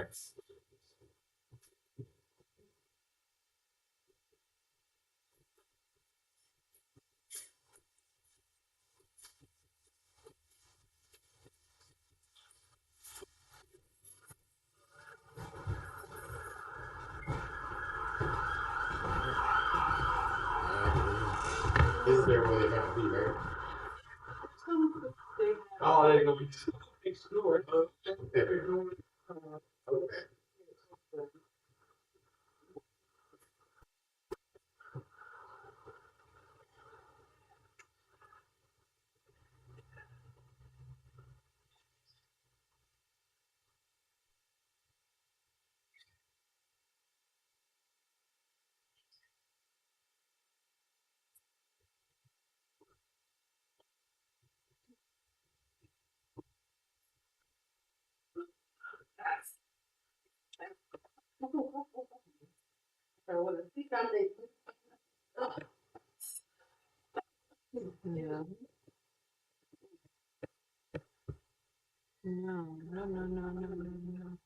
That's This is their way they're gonna be, right? Oh, they're gonna be explored. Okay. yeah. No, no, no, no, no, no, no.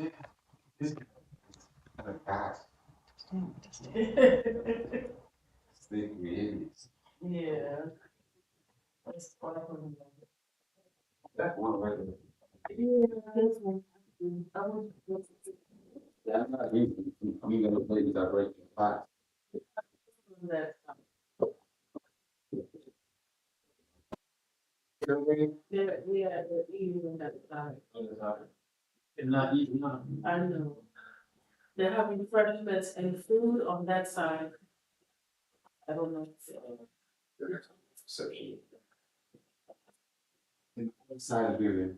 This kind of fast. Stick with Yeah. That's what I'm that one right there. Yeah, that's one. I want to Yeah, I'm not using it. I'm gonna play this I break the fast. do that. They're eating on that side. On the side. And not eating up. I know. They're having refreshments and food on that side. I don't know. Perception. And one side of it.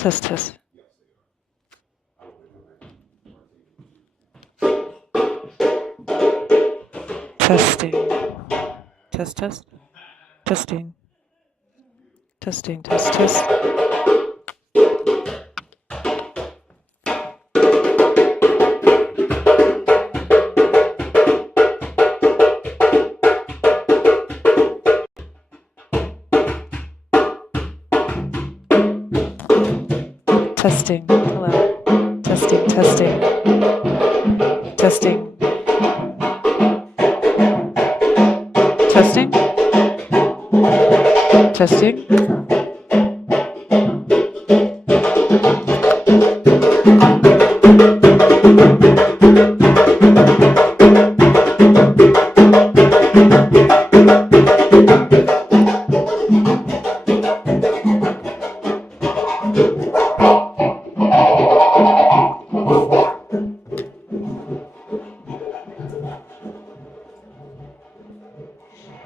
Test, test. Testing. Test, test. Testing. Testing, test, test. Testing. Hello. Testing, testing. Testing. Testing. Testing.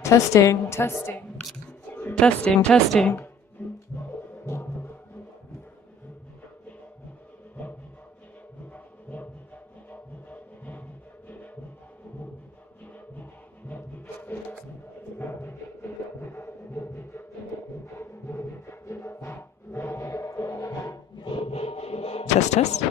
Testing, testing. Testing, testing. Test, test.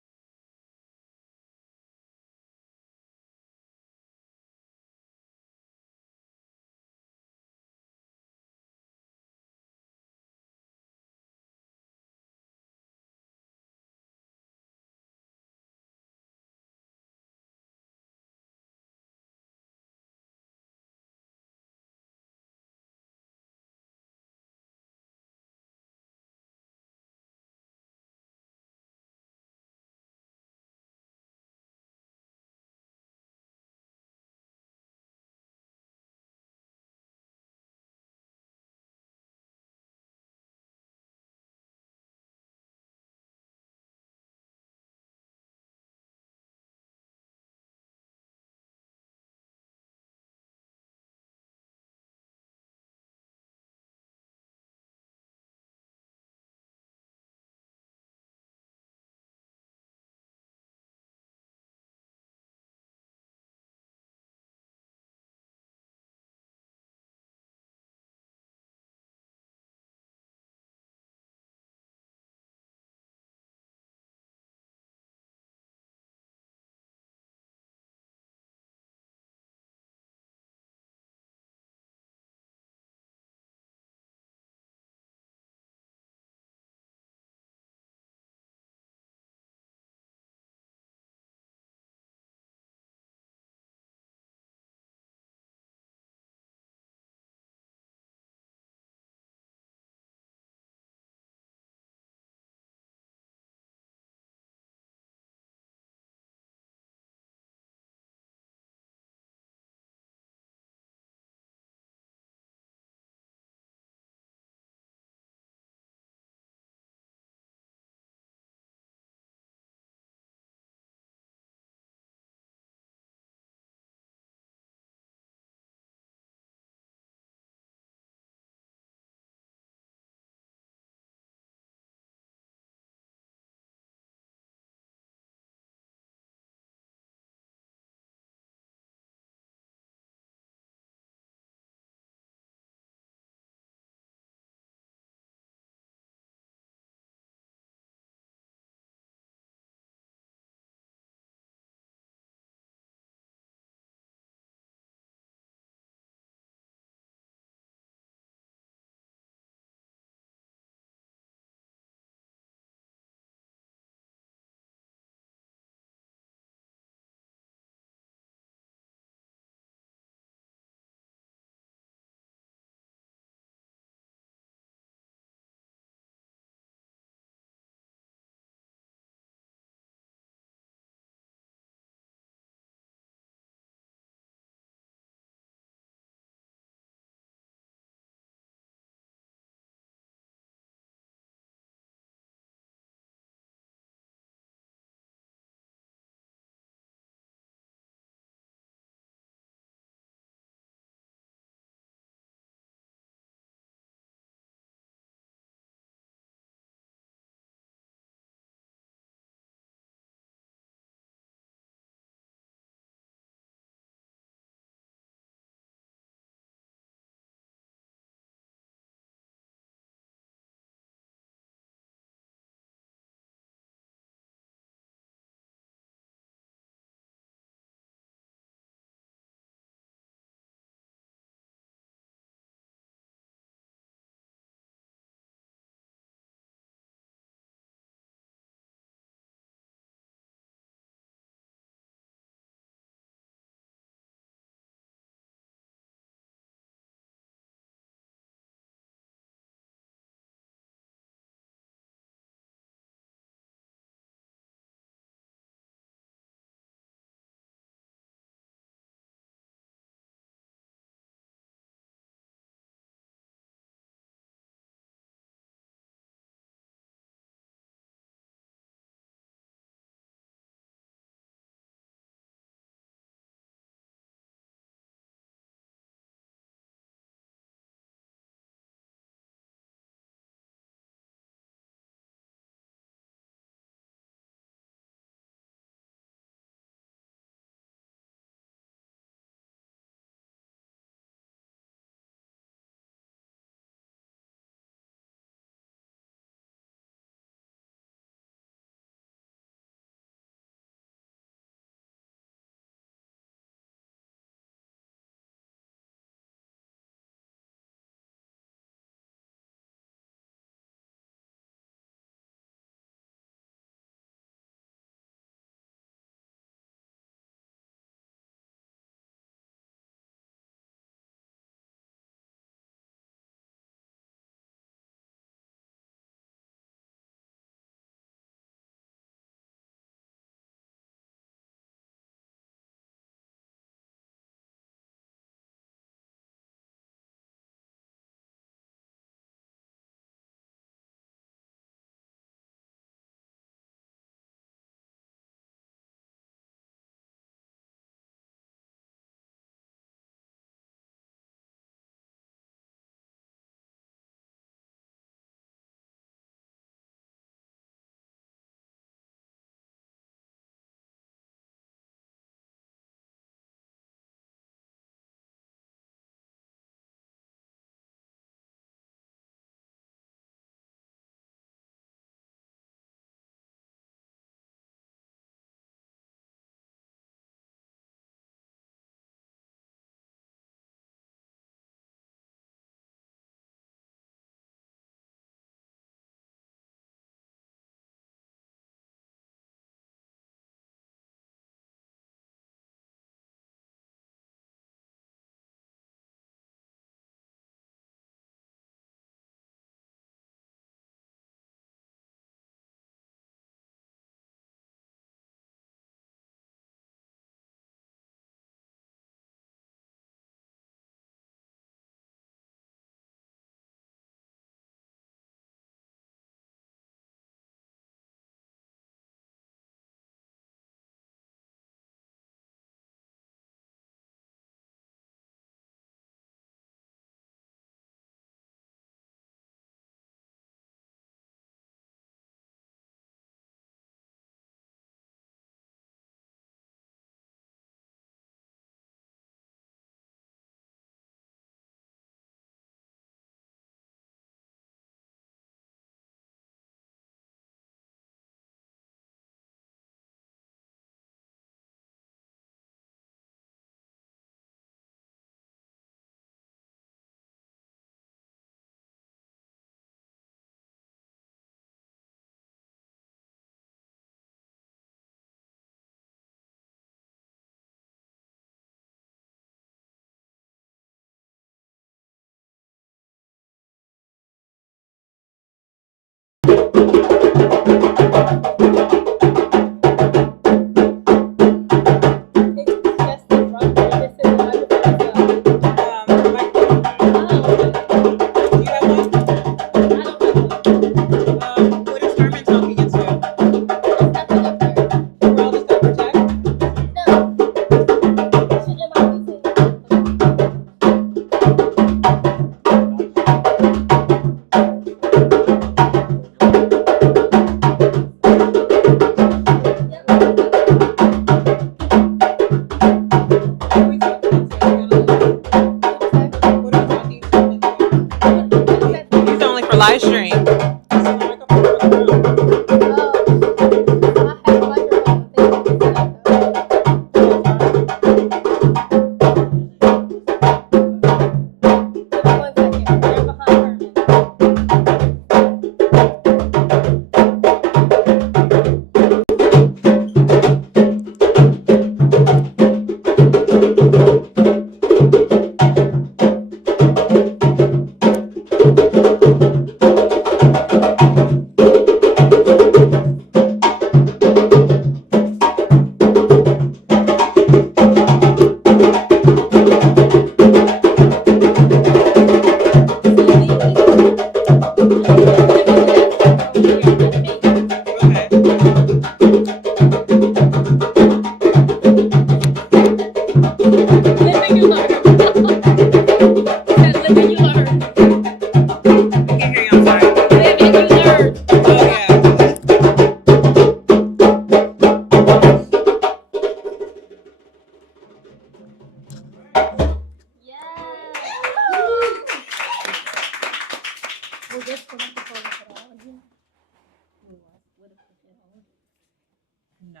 No.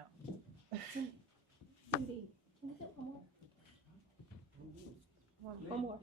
One more.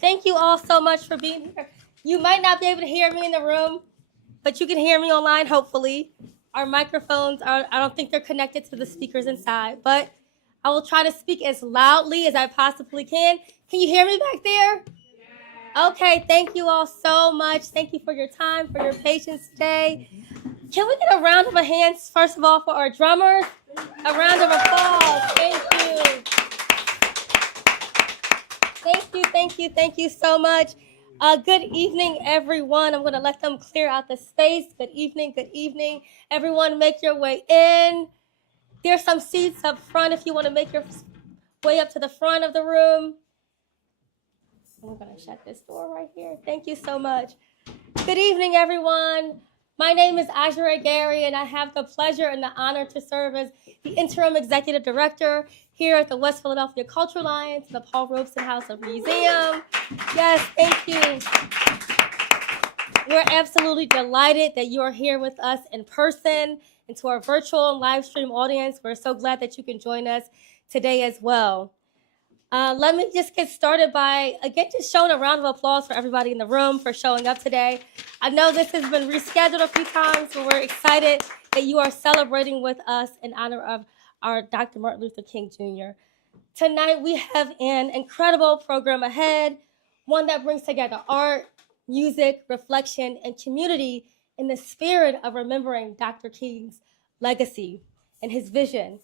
Thank you all so much for being here. You might not be able to hear me in the room, but you can hear me online, hopefully. Our microphones I don't think they're connected to the speakers inside, but I will try to speak as loudly as I possibly can. Can you hear me back there? Okay, thank you all so much. Thank you for your time, for your patience today. Can we get a round of hands, first of all, for our drummers? A round of applause. Thank you. Thank you so much. Good evening, everyone. I'm going to let them clear out the space. Good evening. Everyone, make your way in. There's some seats up front if you want to make your way up to the front of the room. I'm going to shut this door right here. Thank you so much. Good evening, everyone. My name is Ajere Gary, and I have the pleasure and the honor to serve as the Interim Executive Director here at the West Philadelphia Cultural Alliance, the Paul Robeson House of Museum. Yes, thank you. We're absolutely delighted that you are here with us in person, and to our virtual and live stream audience, we're so glad that you can join us today as well. Let me just get started by, again, just showing a round of applause for everybody in the room for showing up today. I know this has been rescheduled a few times, but we're excited that you are celebrating with us in honor of our Dr. Martin Luther King Jr. Tonight, we have an incredible program ahead, one that brings together art, music, reflection, and community in the spirit of remembering Dr. King's legacy and his vision.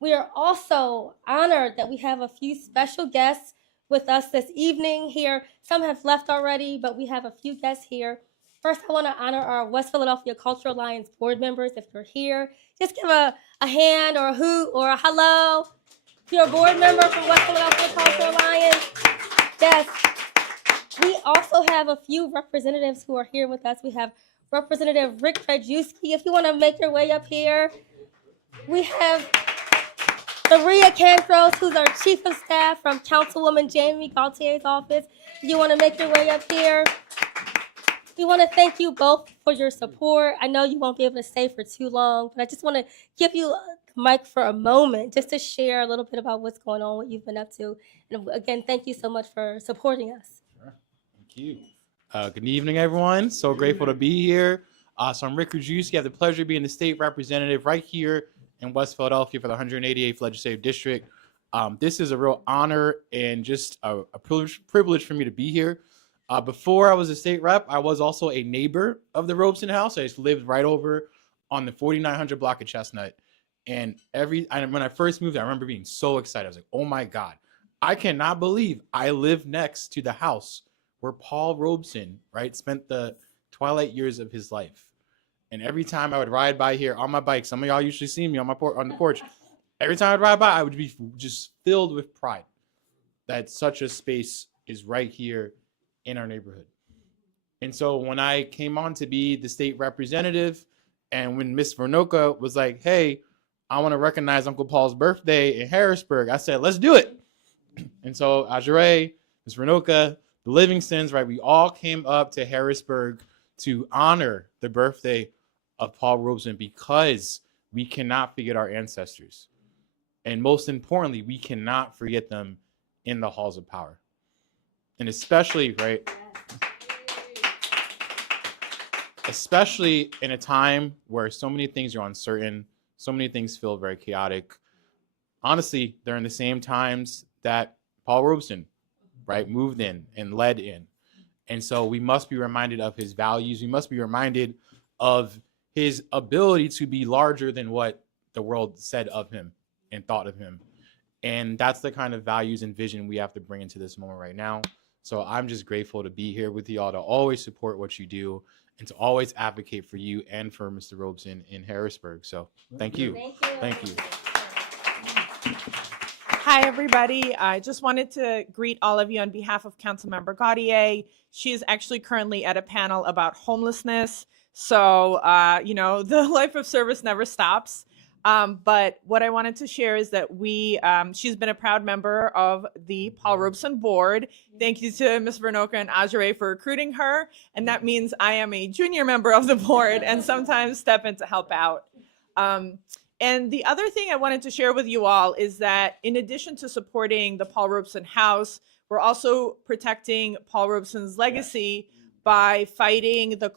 We are also honored that we have a few special guests with us this evening here. Some have left already, but we have a few guests here. First, I want to honor our West Philadelphia Cultural Alliance board members. If you're here, just give a hand or a hoot or a hello. If you're a board member from West Philadelphia Cultural Alliance, yes. We also have a few representatives who are here with us. We have Representative Rick Krajewski, if you want to make your way up here. We have Maria Cantros, who's our Chief of Staff from Councilwoman Jamie Gaultier's office. If you want to make your way up here. We want to thank you both for your support. I know you won't be able to stay for too long, but I just want to give you the mic for a moment just to share a little bit about what's going on, what you've been up to. And again, thank you so much for supporting us. Sure. Thank you. Good evening, everyone. So grateful to be here. So I'm Rick Krajewski. I have the pleasure of being the state representative right here in West Philadelphia for the 188th Legislative District. This is a real honor and just a privilege for me to be here. Before I was a state rep, I was also a neighbor of the Robeson House. I just lived right over on the 4900 block of Chestnut. And when I first moved, I remember being so excited. I was like, oh my God, I cannot believe I live next to the house where Paul Robeson, right, spent the twilight years of his life. And every time I would ride by here on my bike, some of y'all usually see me on the porch. Every time I'd ride by, I would be just filled with pride that such a space is right here in our neighborhood. And so when I came on to be the state representative, and when Miss Vernoka was like, hey, I want to recognize Uncle Paul's birthday in Harrisburg, I said, let's do it. And so Ajare, Miss Vernoka, the Livingstons, right, we all came up to Harrisburg to honor the birthday of Paul Robeson because we cannot forget our ancestors. And most importantly, we cannot forget them in the halls of power. And especially, right, especially in a time where so many things are uncertain, so many things feel very chaotic. Honestly, they're in the same times that Paul Robeson, right, moved in and led in. And so we must be reminded of his values. We must be reminded of his ability to be larger than what the world said of him and thought of him. And that's the kind of values and vision we have to bring into this moment right now. So I'm just grateful to be here with y'all, to always support what you do and to always advocate for you and for Mr. Robeson in Harrisburg. So thank you. Thank you. Hi, everybody. I just wanted to greet all of you on behalf of Councilmember Gautier. She is actually currently at a panel about homelessness. So, the life of service never stops. But what I wanted to share is that she's been a proud member of the Paul Robeson board. Thank you to Ms. Vernoka and Ajare for recruiting her. And that means I am a junior member of the board and sometimes step in to help out. And the other thing I wanted to share with you all is that in addition to supporting the Paul Robeson House, we're also protecting Paul Robeson's legacy by fighting the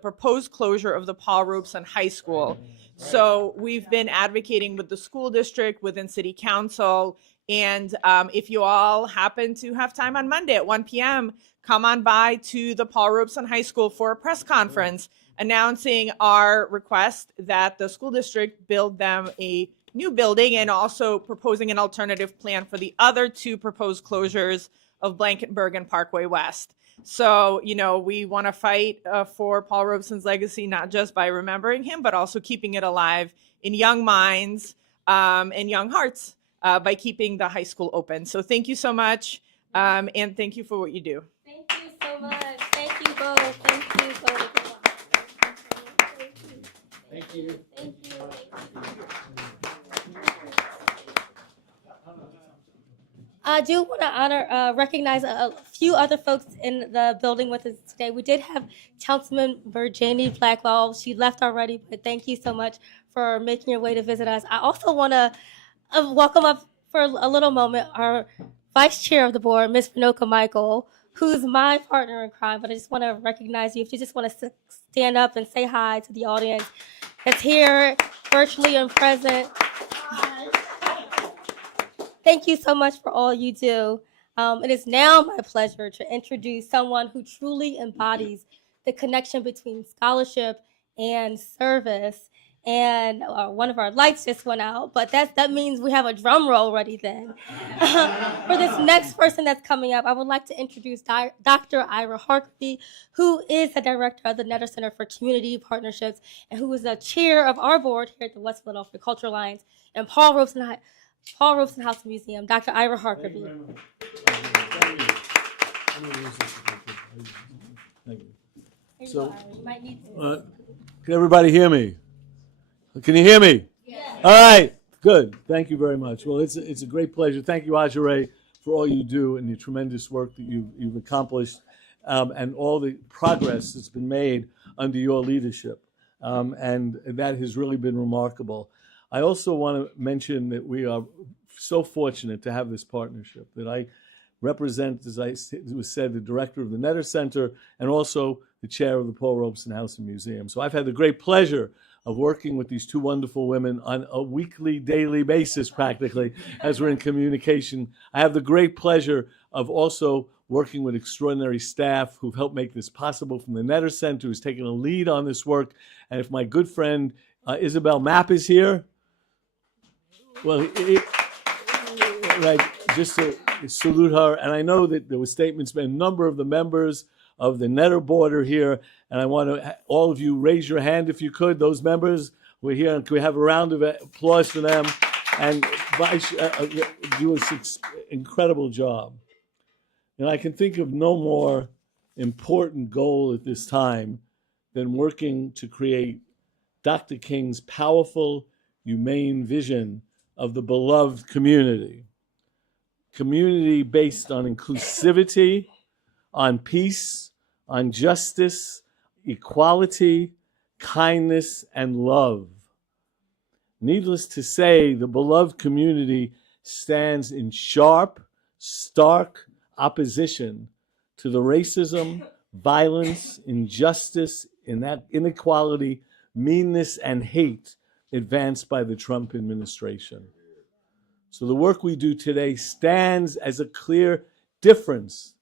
proposed closure of the Paul Robeson High School. So we've been advocating with the school district, within city council. And if you all happen to have time on Monday at 1 p.m., come on by to the Paul Robeson High School for a press conference announcing our request that the school district build them a new building and also proposing an alternative plan for the other two proposed closures of Blankenburg and Parkway West. So, we want to fight for Paul Robeson's legacy, not just by remembering him, but also keeping it alive in young minds and young hearts by keeping the high school open. So thank you so much. And thank you for what you do. Thank you so much. Thank you both. Thank you both. Thank you. Thank you. I do want to recognize a few other folks in the building with us today. We did have Councilmember Janie Blackwell. She left already, but thank you so much for making your way to visit us. I also want to welcome up for a little moment our Vice Chair of the board, Ms. Vinoka Michael, who's my partner in crime, but I just want to recognize you. If you just want to stand up and say hi to the audience. that's here virtually and present. Thank you so much for all you do. It is now my pleasure to introduce someone who truly embodies the connection between scholarship and service. And one of our lights just went out, but that means we have a drum roll ready then. For this next person that's coming up, I would like to introduce Dr. Ira Harkby, who is the director of the Netter Center for Community Partnerships and who is the chair of our board here at the West Philadelphia Cultural Alliance, and Paul Robeson House Museum. Dr. Ira Harkby. Thank you. So, You might need to. can everybody hear me? Can you hear me? Yes. All right, good. Thank you very much. Well, it's a great pleasure. Thank you, Ajare, for all you do and the tremendous work that you've accomplished and all the progress that's been made under your leadership. And that has really been remarkable. I also want to mention that we are so fortunate to have this partnership, that I represent, as was said, the director of the Netter Center and also the chair of the Paul Robeson House and Museum. So I've had the great pleasure of working with these two wonderful women on a weekly, daily basis, practically, as we're in communication. I have the great pleasure of also working with extraordinary staff who've helped make this possible, from the Netter Center, who's taken a lead on this work. And if my good friend Isabel Mapp is here, well, right, just to salute her. And I know that there were statements by a number of the members of the Netter board are here, and I want to all of you raise your hand if you could. Those members were here, and can we have a round of applause for them? And do an incredible job. And I can think of no more important goal at this time than working to create Dr. King's powerful, humane vision of the beloved community. Community based on inclusivity, on peace, on justice, equality, kindness, and love. Needless to say, the beloved community stands in sharp, stark opposition to the racism, violence, injustice, inequality, meanness, and hate advanced by the Trump administration. So the work we do today stands as a clear difference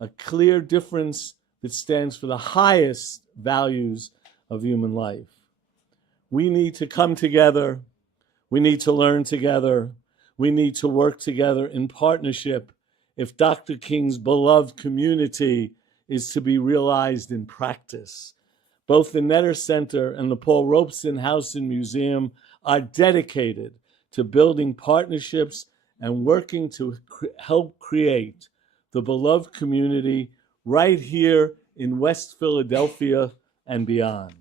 that stands for the highest values of human life. We need to come together. We need to learn together. We need to work together in partnership if Dr. King's beloved community is to be realized in practice. Both the Netter Center and the Paul Robeson House and Museum are dedicated to building partnerships and working to help create the beloved community right here in West Philadelphia and beyond.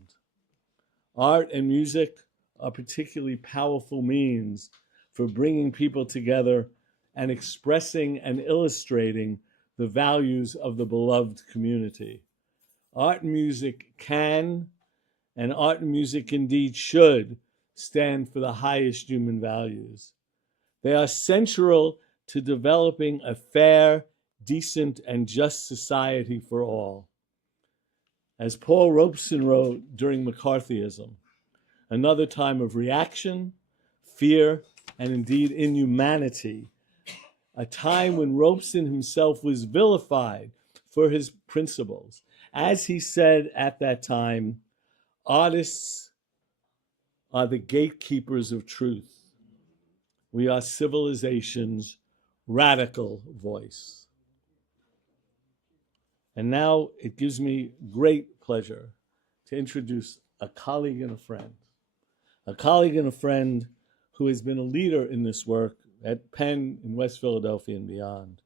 Art and music are particularly powerful means for bringing people together and expressing and illustrating the values of the beloved community. Art and music can, and art and music indeed should, stand for the highest human values. They are central to developing a fair, decent, and just society for all. As Paul Robeson wrote during McCarthyism, another time of reaction, fear, and indeed inhumanity, a time when Robeson himself was vilified for his principles. As he said at that time, artists are the gatekeepers of truth. We are civilization's radical voice. And now it gives me great pleasure to introduce a colleague and a friend who has been a leader in this work at Penn in West Philadelphia and beyond.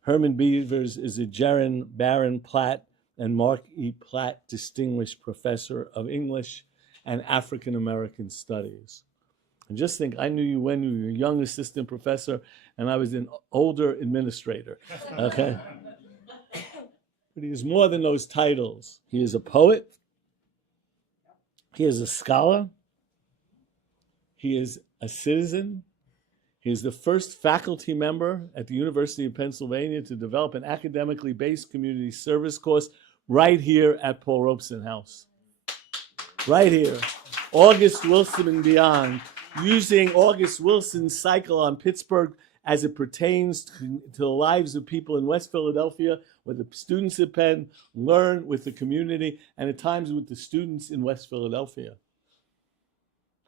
Herman Beavers is a Jaron Baron Platt and Mark E. Platt Distinguished Professor of English and African American Studies. And just think, I knew you when you were a young assistant professor and I was an older administrator, okay? But he is more than those titles. He is a poet, he is a scholar, he is a citizen, he is the first faculty member at the University of Pennsylvania to develop an academically based community service course right here at Paul Robeson House. right here. August Wilson and beyond, using August Wilson's cycle on Pittsburgh as it pertains to the lives of people in West Philadelphia, where the students at Penn learn with the community and at times with the students in West Philadelphia.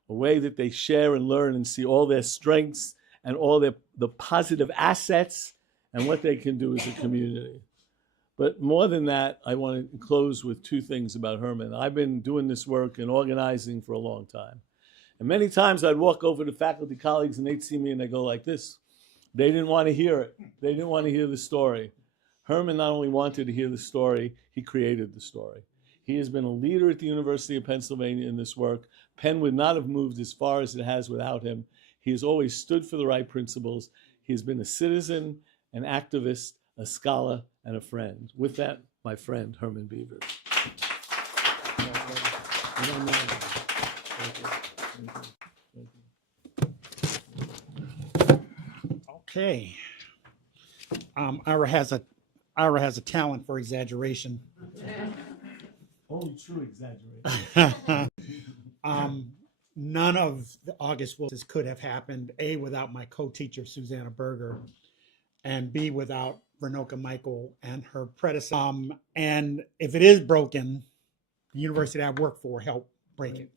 A way that they share and learn and see all their strengths and all the positive assets and what they can do as a community. But more than that, I want to close with two things about Herman. I've been doing this work and organizing for a long time. And many times I'd walk over to faculty colleagues and they'd see me and they'd go like this. They didn't want to hear it. They didn't want to hear the story. Herman not only wanted to hear the story, he created the story. He has been a leader at the University of Pennsylvania in this work. Penn would not have moved as far as it has without him. He has always stood for the right principles. He has been a citizen, an activist, a scholar, and a friend. With that, my friend, Herman Beavers. Okay. Ira has a talent for exaggeration. Only true exaggeration. None of the August Wilsons could have happened, A, without my co-teacher, Susanna Berger, and B, without Vernoka Michael and her predecessor. And if it is broken, the university I work for helped break it.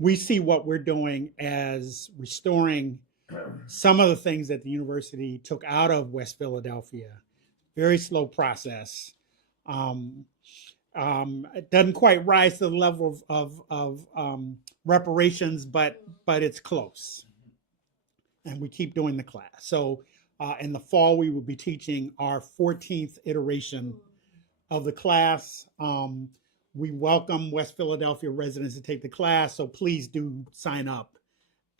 We see what we're doing as restoring some of the things that the university took out of West Philadelphia. Very slow process. It doesn't quite rise to the level of reparations, but it's close. And we keep doing the class. So in the fall, we will be teaching our 14th iteration of the class. We welcome West Philadelphia residents to take the class, so please do sign up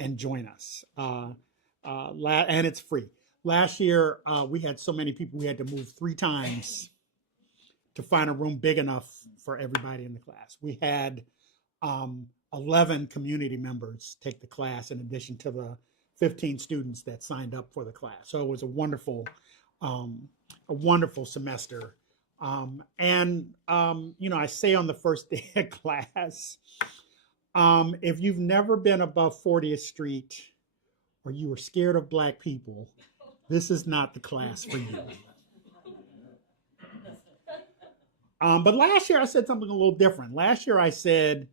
and join us. And it's free. Last year, we had so many people, we had to move 3 times to find a room big enough for everybody in the class. We had 11 community members take the class in addition to the 15 students that signed up for the class. So it was a wonderful semester. I say on the first day of class, if you've never been above 40th Street or you were scared of Black people, this is not the class for you. But last year I said something a little different. Last year I said,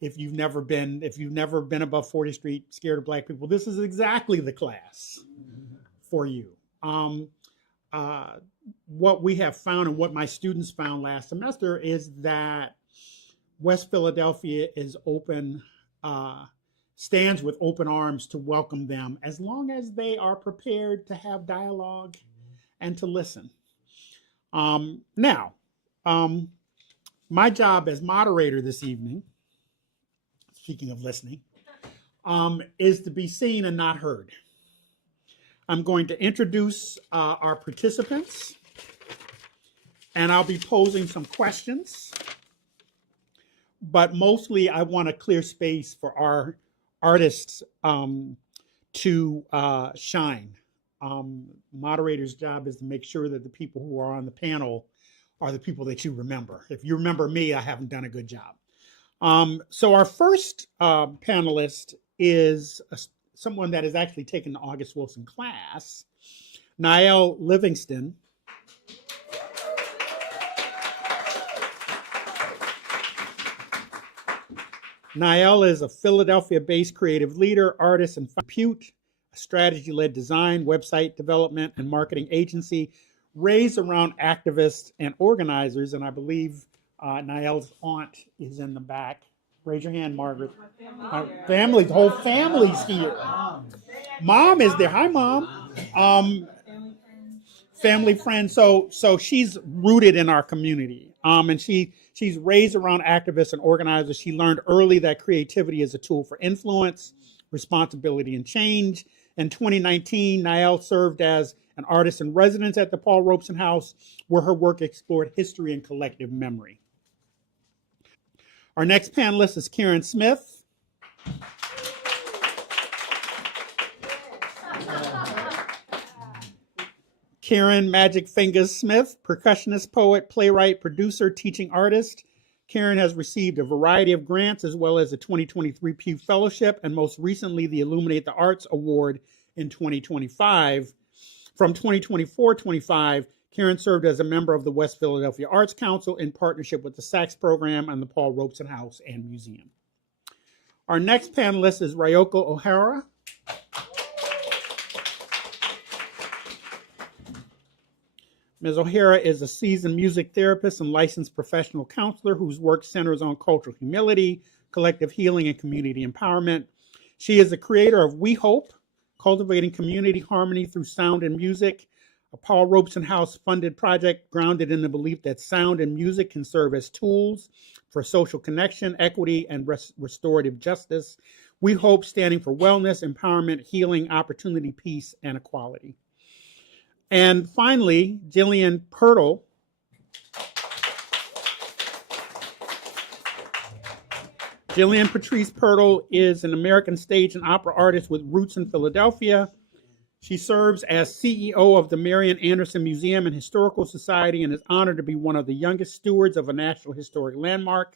if you've never been above 40th Street, scared of Black people, this is exactly the class for you. What we have found and what my students found last semester is that West Philadelphia is open, stands with open arms to welcome them as long as they are prepared to have dialogue and to listen. Now, my job as moderator this evening, speaking of listening, is to be seen and not heard. I'm going to introduce our participants, and I'll be posing some questions, but mostly I want to clear space for our artists to shine. Moderator's job is to make sure that the people who are on the panel are the people that you remember. If you remember me, I haven't done a good job. So our first panelist is someone that has actually taken the August Wilson class, Niall Livingston. Niall is a Philadelphia-based creative leader, artist, and Compute, a strategy-led design, website development, and marketing agency raised around activists and organizers. And I believe Niall's aunt is in the back. Raise your hand, Margaret. Family, the whole family's here. Mom is there. Hi, Mom. Family friend. So she's rooted in our community. And she's raised around activists and organizers. She learned early that creativity is a tool for influence, responsibility, and change. In 2019, Niall served as an artist in residence at the Paul Robeson House, where her work explored history and collective memory. Our next panelist is Karen Smith. Karen Magic Fingers Smith, percussionist, poet, playwright, producer, teaching artist. Karen has received a variety of grants as well as the 2023 Pew Fellowship and most recently the Illuminate the Arts Award in 2025. From 2024-25, Karen served as a member of the West Philadelphia Arts Council in partnership with the Sachs Program and the Paul Robeson House and Museum. Our next panelist is Ryoko O'Hara. Ms. O'Hara is a seasoned music therapist and licensed professional counselor whose work centers on cultural humility, collective healing, and community empowerment. She is the creator of We Hope, Cultivating Community Harmony Through Sound and Music, a Paul Robeson House funded project grounded in the belief that sound and music can serve as tools for social connection, equity, and restorative justice. We Hope standing for wellness, empowerment, healing, opportunity, peace, and equality. And finally, Jillian Pirtle. Jillian Patrice Pirtle is an American stage and opera artist with roots in Philadelphia. She serves as CEO of the Marian Anderson Museum and Historical Society and is honored to be one of the youngest stewards of a National Historic Landmark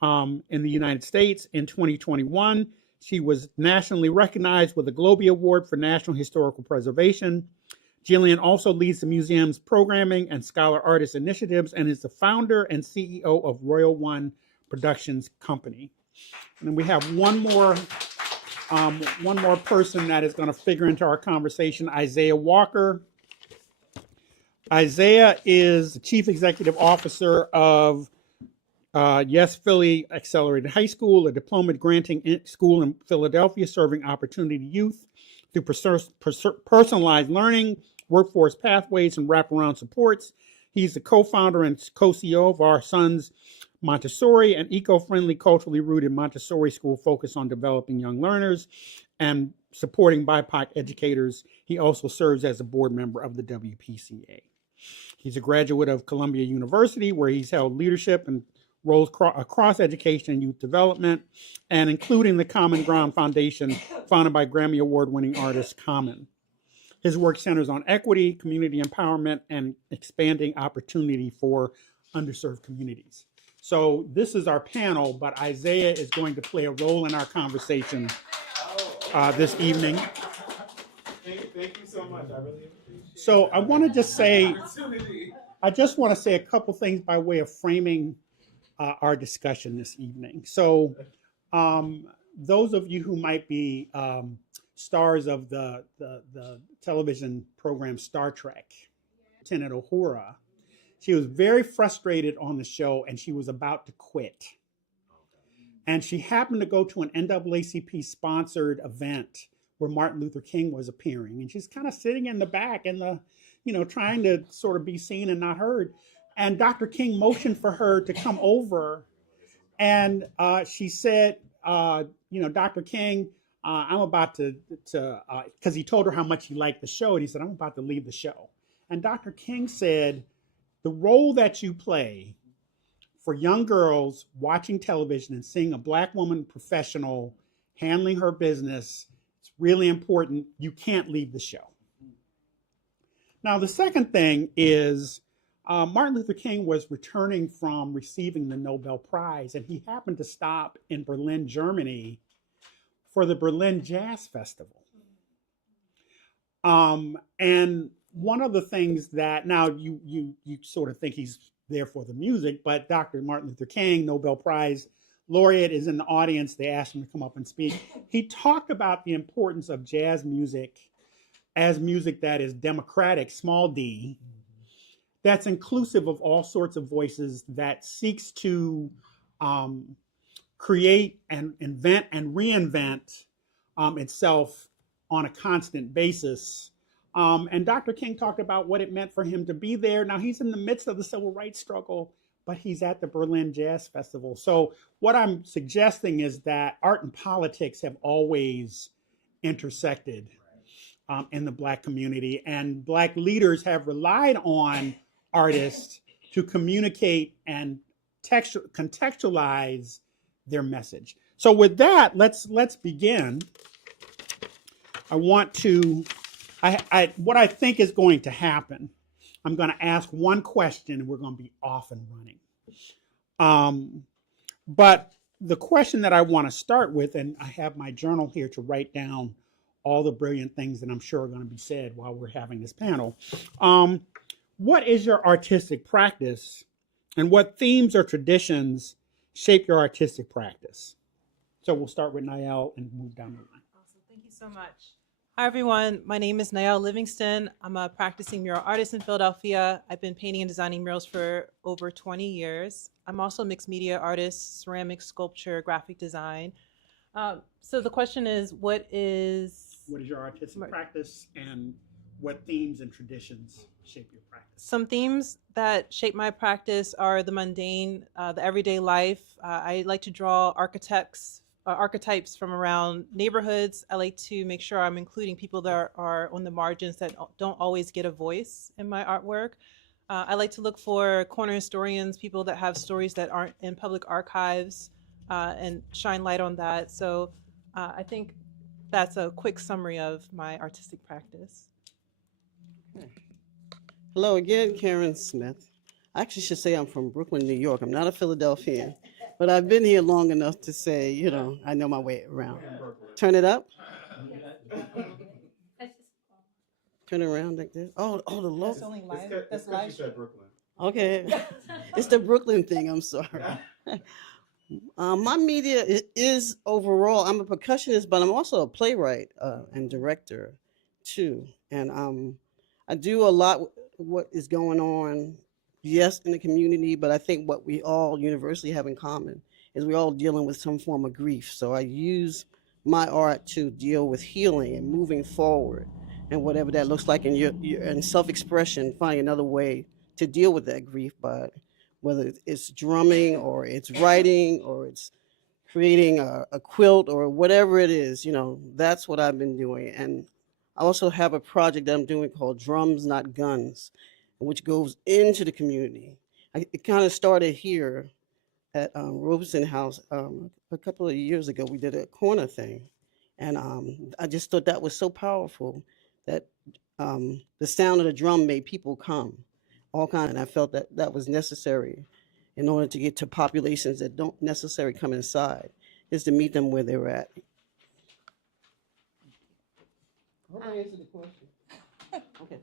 in the United States. In 2021, she was nationally recognized with a Globie Award for National Historical Preservation. Jillian also leads the museum's programming and scholar artist initiatives and is the founder and CEO of Royal One Productions Company. And then we have one more person that is going to figure into our conversation, Isaiah Walker. Isaiah is the Chief Executive Officer of Yes Philly Accelerated High School, a diploma granting school in Philadelphia serving opportunity youth through personalized learning, workforce pathways, and wraparound supports. He's the co-founder and co-CEO of Our Sons Montessori, an eco-friendly, culturally rooted Montessori school focused on developing young learners and supporting BIPOC educators. He also serves as a board member of the WPCA. He's a graduate of Columbia University, where he's held leadership and roles across education and youth development, and including the Common Ground Foundation, founded by Grammy Award-winning artist Common. His work centers on equity, community empowerment, and expanding opportunity for underserved communities. So this is our panel, but Isaiah is going to play a role in our conversation this evening. Thank you so much. I really appreciate it. So I want to just say, a couple things by way of framing our discussion this evening. So those of you who might be stars of the television program Star Trek, Lieutenant Uhura, she was very frustrated on the show and she was about to quit. And she happened to go to an NAACP sponsored event where Martin Luther King was appearing. And she's kind of sitting in the back and trying to sort of be seen and not heard. And Dr. King motioned for her to come over. And she said, Dr. King, I'm about to because he told her how much he liked the show. And he said, I'm about to leave the show. And Dr. King said, the role that you play for young girls watching television and seeing a Black woman professional handling her business, it's really important. You can't leave the show. Now, the second thing is Martin Luther King was returning from receiving the Nobel Prize, and he happened to stop in Berlin, Germany for the Berlin Jazz Festival. And one of the things that now you sort of think he's there for the music, but Dr. Martin Luther King, Nobel Prize laureate, is in the audience. They asked him to come up and speak. He talked about the importance of jazz music as music that is democratic, small d, that's inclusive of all sorts of voices, that seeks to create and invent and reinvent itself on a constant basis. And Dr. King talked about what it meant for him to be there. Now, he's in the midst of the civil rights struggle, but he's at the Berlin Jazz Festival. So what I'm suggesting is that art and politics have always intersected in the Black community, and Black leaders have relied on artists to communicate and contextualize their message. So with that, let's begin. I want to what I think is going to happen, I'm going to ask one question and we're going to be off and running. But the question that I want to start with, and I have my journal here to write down all the brilliant things that I'm sure are going to be said while we're having this panel. What is your artistic practice, and what themes or traditions shape your artistic practice? So we'll start with Niall and move down the line. Awesome. Thank you so much. Hi, everyone. My name is Niall Livingston. I'm a practicing mural artist in Philadelphia. I've been painting and designing murals for over 20 years. I'm also a mixed media artist, ceramic, sculpture, graphic design. So the question is, what is your artistic practice, and what themes and traditions shape your practice? Some themes that shape my practice are the mundane, the everyday life. I like to draw archetypes from around neighborhoods. I like to make sure I'm including people that are on the margins that don't always get a voice in my artwork. I like to look for corner historians, people that have stories that aren't in public archives, and shine light on that. So I think that's a quick summary of my artistic practice. Hello again, Karen Smith. I actually should say I'm from Brooklyn, New York. I'm not a Philadelphian, but I've been here long enough to say, I know my way around. Turn it up. Turn it around like this. Oh, the logo. That's only live. That's live. Okay. It's the Brooklyn thing. I'm sorry. My media is overall, I'm a percussionist, but I'm also a playwright and director too. And I do a lot with what is going on, yes, in the community, but I think what we all universally have in common is we're all dealing with some form of grief. So I use my art to deal with healing and moving forward, and whatever that looks like in and self-expression, finding another way to deal with that grief, but whether it's drumming or it's writing or it's creating a quilt or whatever it is, that's what I've been doing. And I also have a project that I'm doing called Drums Not Guns, which goes into the community. It kind of started here at Robeson House a couple of years ago. We did a corner thing, and I just thought that was so powerful that the sound of the drum made people come, all kinds, and I felt that that was necessary in order to get to populations that don't necessarily come inside, is to meet them where they're at. I hope I answered the question. Okay.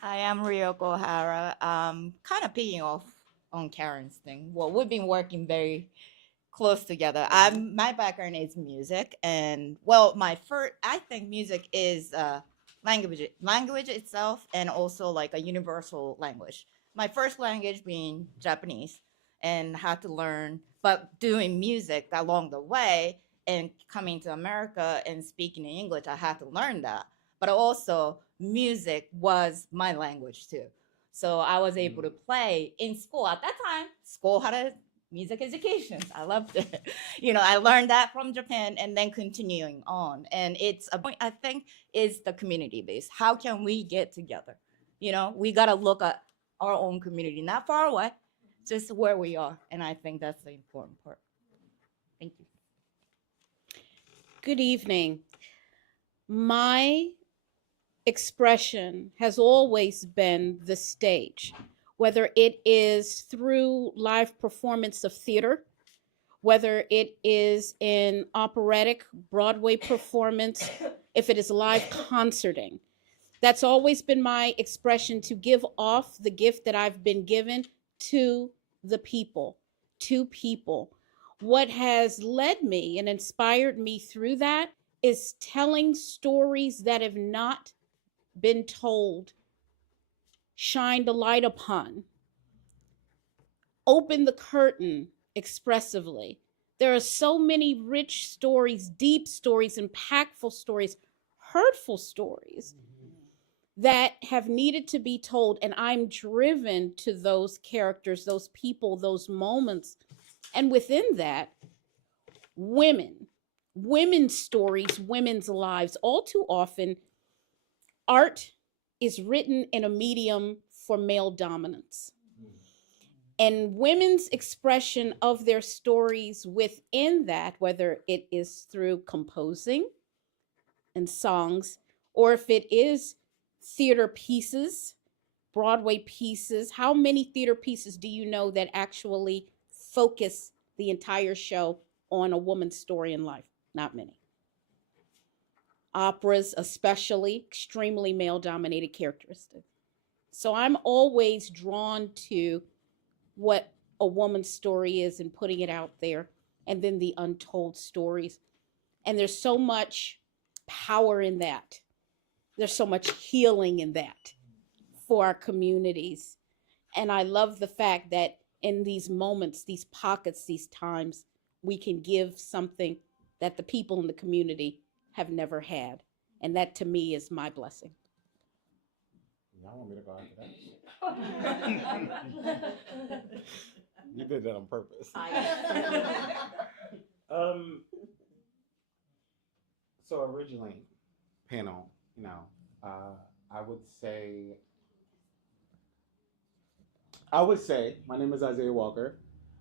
Hi, I'm Ryoko O'Hara. Kind of picking off on Karen's thing. Well, we've been working very close together. My background is music, and I think music is language itself, and also like a universal language. My first language being Japanese, and had to learn, but doing music along the way and coming to America and speaking in English, I had to learn that. But also music was my language too. So I was able to play in school. At that time, school had a music education. I loved it. I learned that from Japan and then continuing on. And it's a point, I think, is the community base. How can we get together? We got to look at our own community, not far away, just where we are. And I think that's the important part. Thank you. Good evening. My expression has always been the stage, whether it is through live performance of theater, whether it is in operatic Broadway performance, if it is live concerting. That's always been my expression, to give off the gift that I've been given to the people, to people. What has led me and inspired me through that is telling stories that have not been told, shined a light upon, open the curtain expressively. There are so many rich stories, deep stories, impactful stories, hurtful stories that have needed to be told. And I'm driven to those characters, those people, those moments. And within that, women's stories, women's lives. All too often, art is written in a medium for male dominance. And women's expression of their stories within that, whether it is through composing and songs, or if it is theater pieces, Broadway pieces. How many theater pieces do you know that actually focus the entire show on a woman's story in life? Not many. Operas, especially, extremely male dominated characteristics. So I'm always drawn to what a woman's story is and putting it out there, and then the untold stories. And there's so much power in that. There's so much healing in that for our communities. And I love the fact that in these moments, these pockets, these times, we can give something that the people in the community have never had. And that to me is my blessing. Y'all want me to go after that? You did that on purpose. So originally, panel, I would say my name is Isaiah Walker,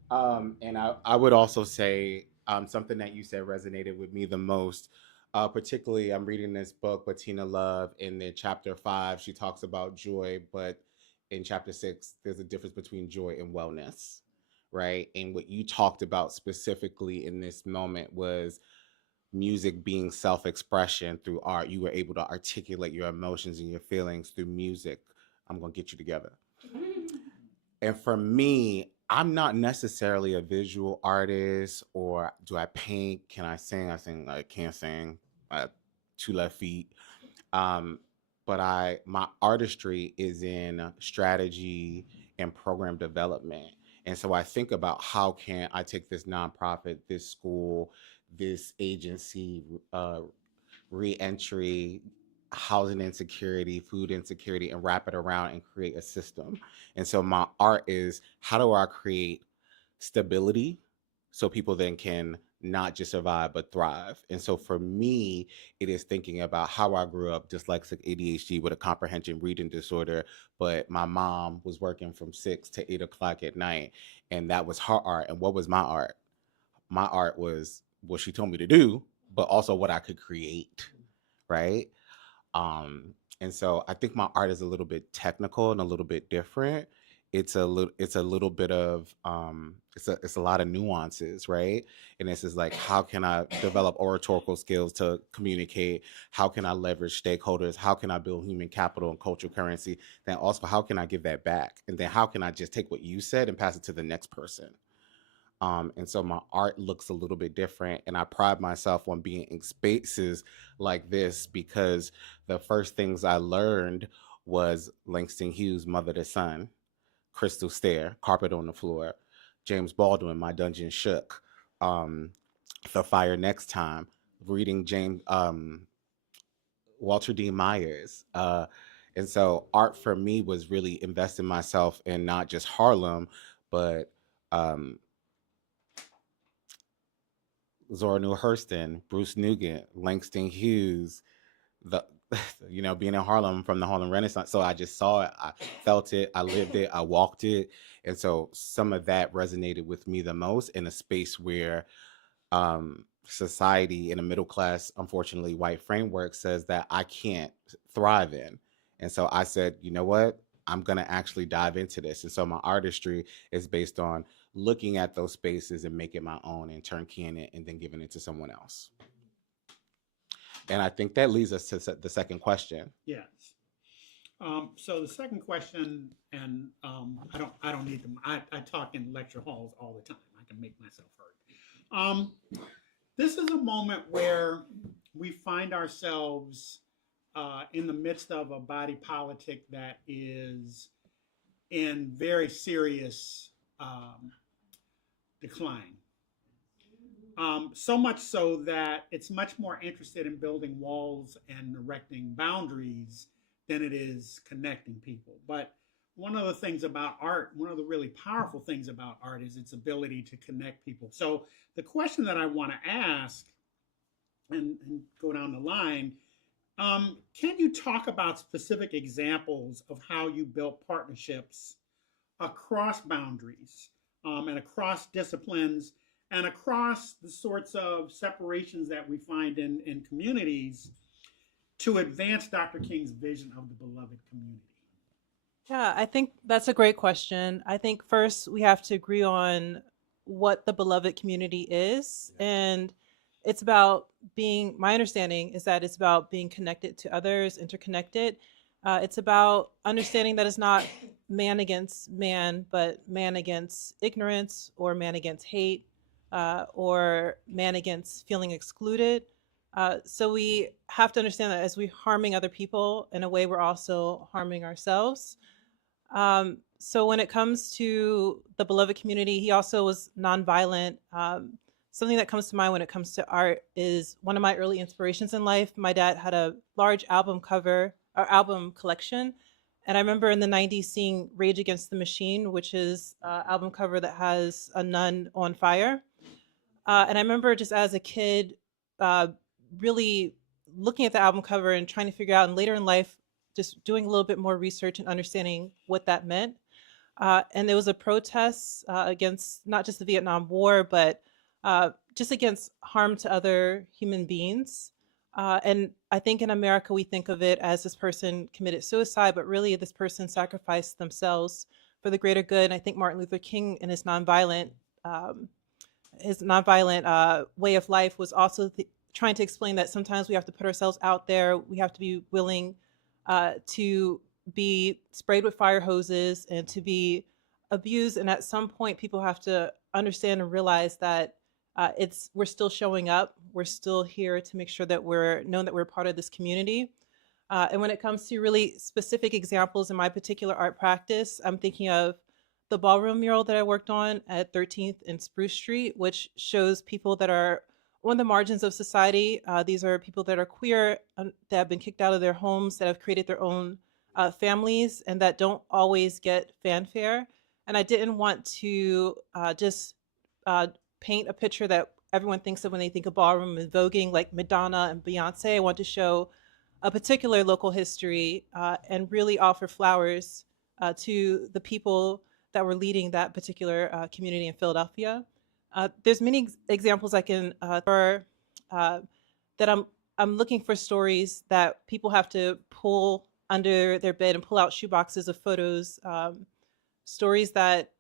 and I would also say something that you said resonated with me the most. Particularly, I'm reading this book, Bettina Love, and in chapter 5, she talks about joy, but in chapter 6, there's a difference between joy and wellness, right? And what you talked about specifically in this moment was music being self-expression through art. You were able to articulate your emotions and your feelings through music. I'm gonna get you together. And for me, I'm not necessarily a visual artist, or do I paint? Can I sing? I sing. I can't sing. I have 2 left feet. But my artistry is in strategy and program development. And so I think about how can I take this nonprofit, this school, this agency, reentry, housing insecurity, food insecurity, and wrap it around and create a system. And so my art is, how do I create stability so people then can not just survive but thrive? And so for me, it is thinking about how I grew up dyslexic, ADHD with a comprehension reading disorder, but my mom was working from 6 to 8 o'clock at night, and that was her art. And what was my art? My art was what she told me to do, but also what I could create, right? And so I think my art is a little bit technical and a little bit different. It's a little bit of it's a lot of nuances, right? And this is like, how can I develop oratorical skills to communicate? How can I leverage stakeholders? How can I build human capital and cultural currency? Then also, how can I give that back? And then how can I just take what you said and pass it to the next person? And so my art looks a little bit different, and I pride myself on being in spaces like this because the first things I learned was Langston Hughes' Mother to Son, Crystal Stair, Carpet on the Floor, James Baldwin, My Dungeon Shook, The Fire Next Time, reading Walter D. Myers. And so art for me was really investing myself in not just Harlem, but Zora Neale Hurston, Bruce Nugent, Langston Hughes, the being in Harlem from the Harlem Renaissance. So I just saw it, I felt it, I lived it, I walked it. And so some of that resonated with me the most in a space where society in a middle class, unfortunately, white framework says that I can't thrive in. And so I said, you know what? I'm going to actually dive into this. And so my artistry is based on looking at those spaces and making my own and turnkeying it and then giving it to someone else. And I think that leads us to the second question. Yes. So the second question, and I don't need them. I talk in lecture halls all the time. I can make myself heard. This is a moment where we find ourselves in the midst of a body politic that is in very serious decline. So much so that it's much more interested in building walls and erecting boundaries than it is connecting people. But one of the things about art, one of the really powerful things about art is its ability to connect people. So the question that I want to ask and go down the line, can you talk about specific examples of how you built partnerships across boundaries and across disciplines and across the sorts of separations that we find in communities to advance Dr. King's vision of the beloved community? Yeah, I think that's a great question. I think first we have to agree on what the beloved community is. And it's about being, my understanding is that it's about being connected to others, interconnected. It's about understanding that it's not man against man, but man against ignorance or man against hate or man against feeling excluded. So we have to understand that as we're harming other people, in a way, we're also harming ourselves. So when it comes to the beloved community, he also was nonviolent. Something that comes to mind when it comes to art is one of my early inspirations in life. My dad had a large album cover or album collection. And I remember in the 90s seeing Rage Against the Machine, which is an album cover that has a nun on fire. And I remember just as a kid, uh, really looking at the album cover and trying to figure out, and later in life, just doing a little bit more research and understanding what that meant. And there was a protest against not just the Vietnam War, but just against harm to other human beings. And I think in America, we think of it as this person committed suicide, but really this person sacrificed themselves for the greater good. And I think Martin Luther King in um, his nonviolent way of life was also trying to explain that sometimes we have to put ourselves out there. We have to be willing to be sprayed with fire hoses and to be abused. And at some point, people have to understand and realize that we're still showing up. We're still here to make sure that we're known that we're part of this community. And when it comes to really specific examples in my particular art practice, I'm thinking of the ballroom mural that I worked on at 13th and Spruce Street, which shows people that are on the margins of society. These are people that are queer, that have been kicked out of their homes, that have created their own families, and that don't always get fanfare. And I didn't want to just paint a picture that everyone thinks of when they think of ballroom and voguing, like Madonna and Beyonce. I want to show a particular local history and really offer flowers to the people that were leading that particular community in Philadelphia. There's many examples I can that I'm looking for stories that people have to pull under their bed and pull out shoeboxes of photos, stories that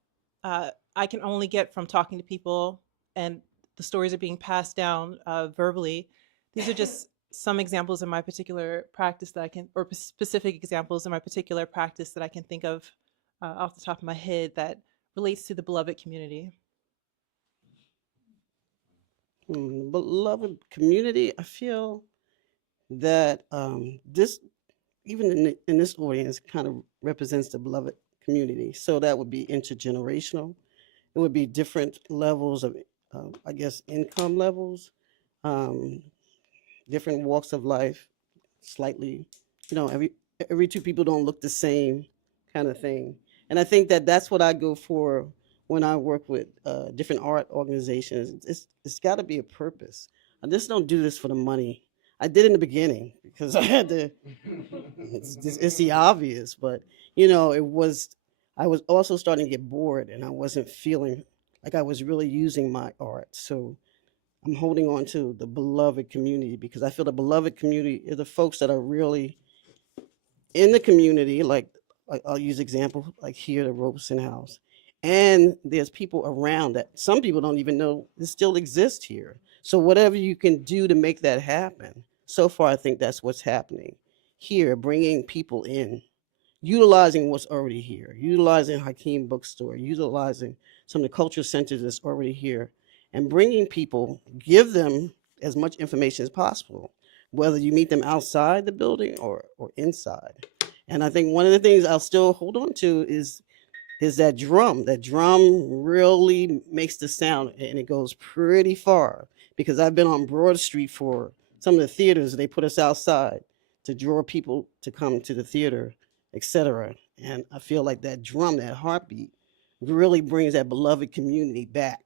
I can only get from talking to people, and the stories are being passed down verbally. These are just some examples in my particular practice that I can, or specific examples in my particular practice that I can think of off the top of my head that relates to the beloved community. Beloved community, I feel that this, even in this audience, kind of represents the beloved community. So that would be intergenerational. It would be different levels of, I guess, income levels, um, different walks of life, slightly, every two people don't look the same, kind of thing. And I think that that's what I go for when I work with different art organizations. It's got to be a purpose. I just don't do this for the money. I did in the beginning because I had to. It's the obvious, but I was also starting to get bored, and I wasn't feeling like I was really using my art. So I'm holding on to the beloved community because I feel the beloved community are the folks that are really in the community. Like I'll use example like here, the Robeson House, and there's people around that some people don't even know this still exists here. So whatever you can do to make that happen. So far, I think that's what's happening here, bringing people in, utilizing what's already here, utilizing Hakeem Bookstore, utilizing some of the culture centers that's already here, and bringing people, give them as much information as possible, whether you meet them outside the building or inside. And I think one of the things I'll still hold on to is that drum. That drum really makes the sound, and it goes pretty far, because I've been on Broad Street for some of the theaters. They put us outside to draw people to come to the theater, etc. And I feel like that drum, that heartbeat, really brings that beloved community back.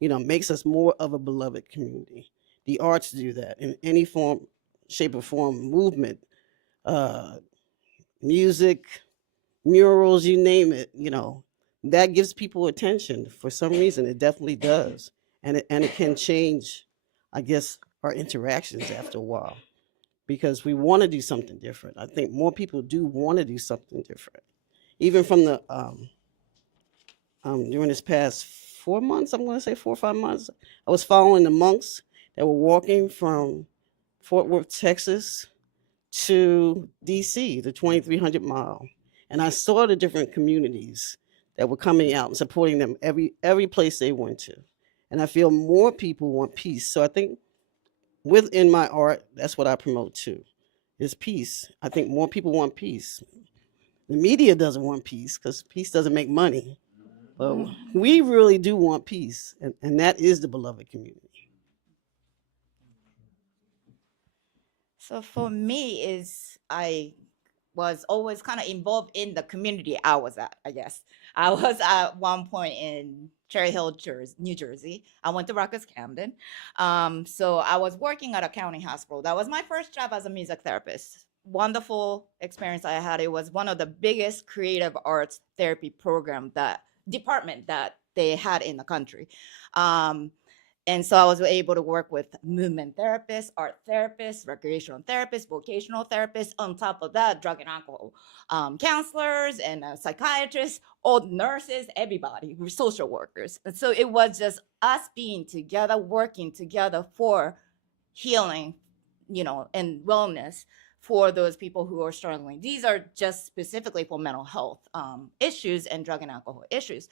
Makes us more of a beloved community. The arts do that in any form, shape, or form, movement, music, murals, you name it. That gives people attention for some reason. It definitely does, and it can change, I guess, our interactions after a while. because we want to do something different. I think more people do want to do something different. Even from the during this past 4 months, I'm going to say 4 or 5 months, I was following the monks that were walking from Fort Worth, Texas to DC, the 2,300 mile. And I saw the different communities that were coming out and supporting them every place they went to. And I feel more people want peace. So I think within my art, that's what I promote too, is peace. I think more people want peace. The media doesn't want peace because peace doesn't make money. But we really do want peace, and that is the beloved community. So for me is I was always kind of involved in the community I was at, I guess. I was at one point in Cherry Hill, New Jersey. I went to Rutgers Camden. So I was working at a county hospital. That was my first job as a music therapist. Wonderful experience I had. It was one of the biggest creative arts therapy department that they had in the country. And so I was able to work with movement therapists, art therapists, recreational therapists, vocational therapists. On top of that, drug and alcohol counselors and psychiatrists, all nurses, everybody, we're social workers. And so it was just us being together, working together for healing, and wellness for those people who are struggling. These are just specifically for mental health issues and drug and alcohol issues.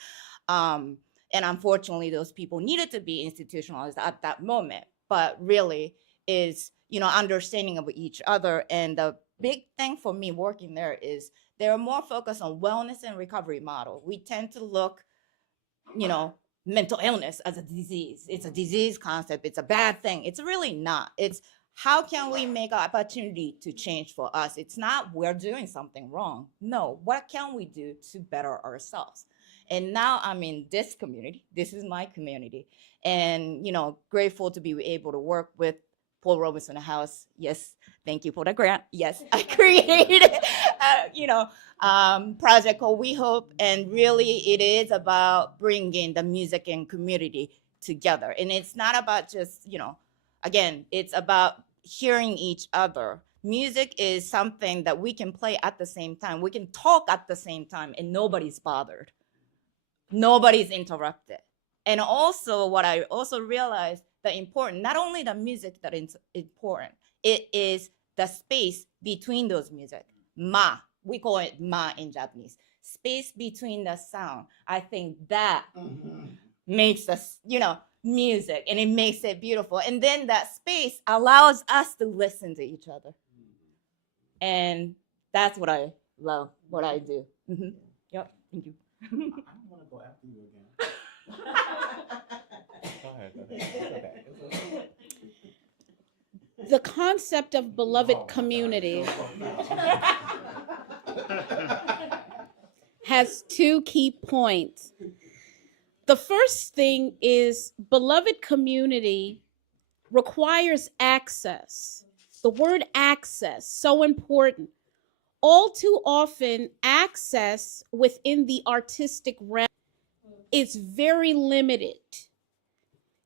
And unfortunately, those people needed to be institutionalized at that moment. But really is, understanding of each other. And the big thing for me working there is they're more focused on wellness and recovery model. We tend to look, mental illness as a disease. It's a disease concept. It's a bad thing. It's really not. It's how can we make an opportunity to change for us? It's not we're doing something wrong. No, what can we do to better ourselves? And now I'm in this community. This is my community. And, grateful to be able to work with Paul Robeson House. Yes, thank you for the grant. Yes, I created, project called We Hope. And really it is about bringing the music and community together. And it's not about just, again, it's about hearing each other. Music is something that we can play at the same time. We can talk at the same time and nobody's bothered. Nobody's interrupted. And also what I also realized that important, not only the music that is important, it is the space between those music. Ma, we call it ma in Japanese. Space between the sound. I think that makes us, music, and it makes it beautiful. And then that space allows us to listen to each other. And that's what I love, what I do. Yep, thank you. I don't want to go after you again. Go ahead. The concept of beloved community has two key points. The first thing is beloved community requires access. The word access, so important. All too often, access within the artistic realm is very limited.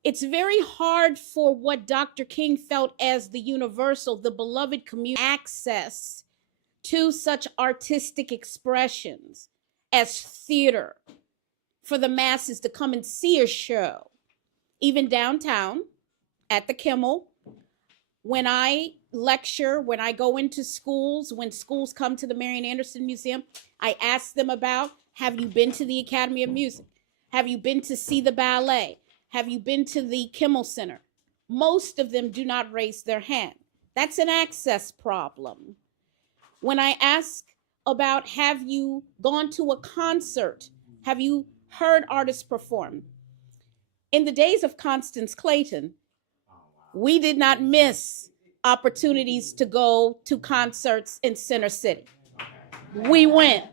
It's very hard for what Dr. King felt as the universal, the beloved community, access to such artistic expressions as theater for the masses to come and see a show. Even downtown at the Kimmel, when I lecture, when I go into schools, when schools come to the Marian Anderson Museum, I ask them about, have you been to the Academy of Music? Have you been to see the ballet? Have you been to the Kimmel Center? Most of them do not raise their hand. That's an access problem. When I ask about, have you gone to a concert? Have you heard artists perform? In the days of Constance Clayton, we did not miss opportunities to go to concerts in Center City. We went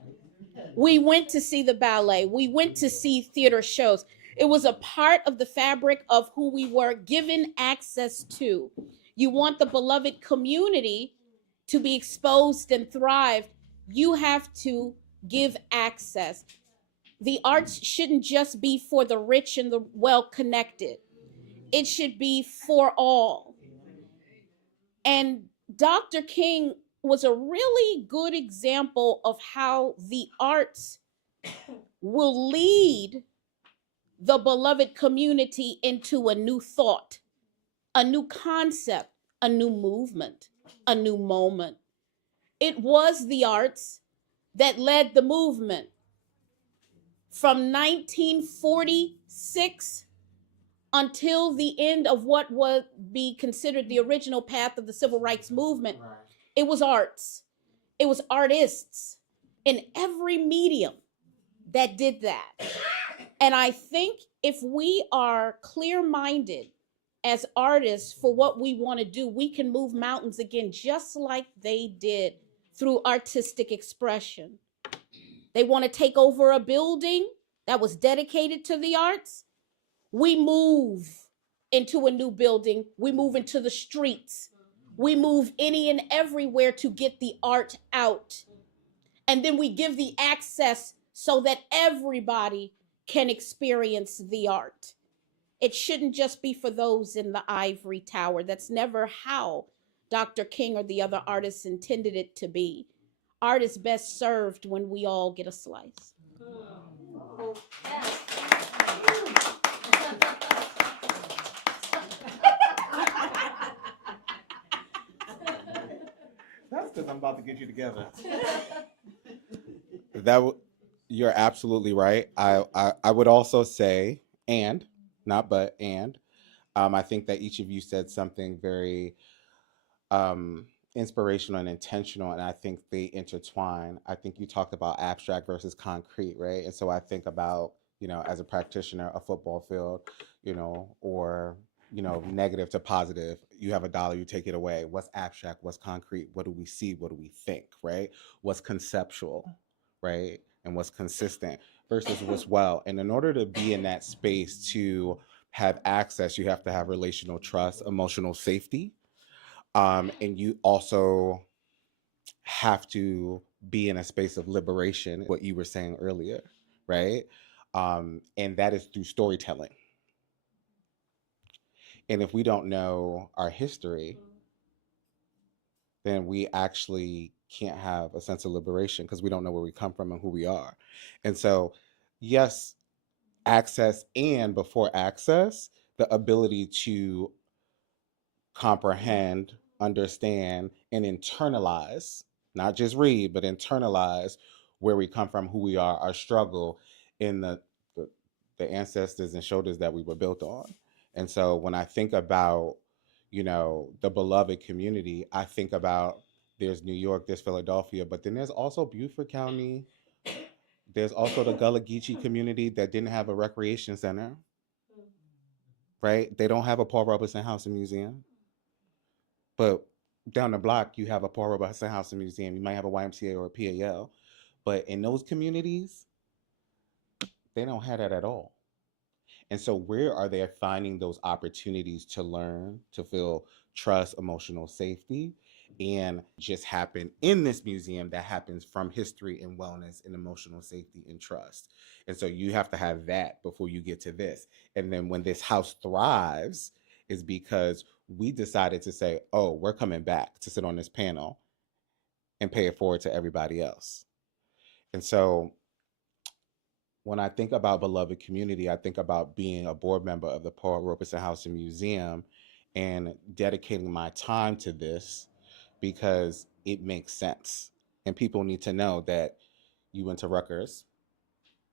to see the ballet. We went to see theater shows. It was a part of the fabric of who we were given access to. You want the beloved community to be exposed and thrive, you have to give access. The arts shouldn't just be for the rich and the well-connected. It should be for all. And Dr. King was a really good example of how the arts will lead the beloved community into a new thought, a new concept, a new movement, a new moment. It was the arts that led the movement from 1946 until the end of what would be considered the original path of the civil rights movement. It was arts. It was artists in every medium that did that. And I think if we are clear-minded as artists for what we want to do, we can move mountains again, just like they did through artistic expression. They want to take over a building that was dedicated to the arts. We move into a new building. We move into the streets. We move any and everywhere to get the art out. And then we give the access so that everybody can experience the art. It shouldn't just be for those in the ivory tower. That's never how Dr. King or the other artists intended it to be. Art is best served when we all get a slice. That's because I'm about to get you together. You're absolutely right. I would also say, and not but, and I think that each of you said something very inspirational and intentional, and I think they intertwine. I think you talked about abstract versus concrete, right? And so I think about, as a practitioner, a football field, or negative to positive. You have a dollar, you take it away. What's abstract? What's concrete? What do we see? What do we think? Right? What's conceptual? Right? And what's consistent versus what's well. And in order to be in that space, to have access, you have to have relational trust, emotional safety. And you also have to be in a space of liberation, what you were saying earlier, right? And that is through storytelling. And if we don't know our history, then we actually can't have a sense of liberation because we don't know where we come from and who we are. And so, yes, access, and before access, the ability to comprehend, understand, and internalize, not just read, but internalize where we come from, who we are, our struggle in the ancestors and shoulders that we were built on. And so when I think about, the beloved community, I think about there's New York, there's Philadelphia, but then there's also Beaufort County. There's also the Gullah Geechee community that didn't have a recreation center, right? They don't have a Paul Robeson House and Museum. But down the block, you have a Paul Robeson House and Museum. You might have a YMCA or a PAL. But in those communities, they don't have that at all. And so where are they finding those opportunities to learn, to feel trust, emotional safety, and just happen in this museum that happens from history and wellness and emotional safety and trust? And so you have to have that before you get to this. And then when this house thrives is because we decided to say, oh, we're coming back to sit on this panel and pay it forward to everybody else. And so when I think about beloved community, I think about being a board member of the Paul Robeson House and Museum and dedicating my time to this because it makes sense. And people need to know that you went to Rutgers,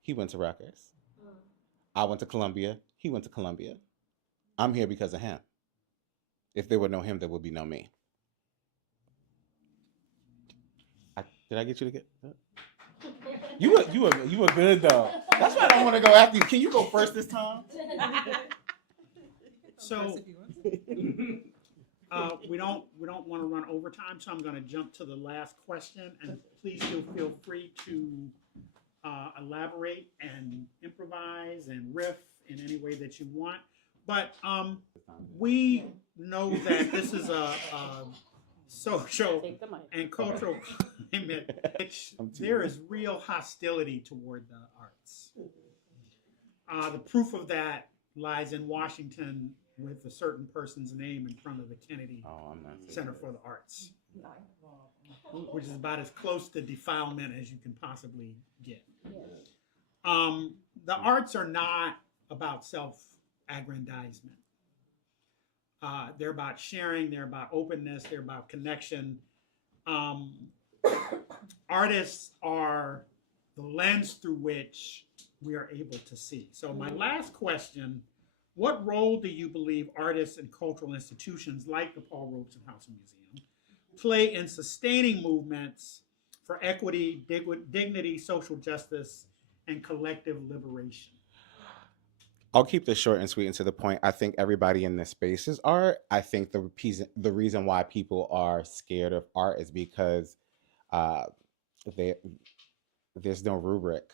he went to Rutgers. I went to Columbia, he went to Columbia. I'm here because of him. If there were no him, there would be no me. Did I get you to get that? You were good though. That's why I don't want to go after you. Can you go first this time? So we don't want to run overtime, so I'm going to jump to the last question, and please do feel free to elaborate and improvise and riff in any way that you want. But we know that this is a social and cultural climate which there is real hostility toward the arts. The proof of that lies in Washington with a certain person's name in front of the Kennedy I'm not Center for the Arts, which is about as close to defilement as you can possibly get. The arts are not about self-aggrandizement. They're about sharing, they're about openness, they're about connection. Artists are the lens through which we are able to see. So my last question, what role do you believe artists and cultural institutions like the Paul Robeson House and Museum play in sustaining movements for equity, dignity, social justice, and collective liberation? I'll keep this short and sweet and to the point. I think everybody in this space is art. I think the reason why people are scared of art is because there's no rubric.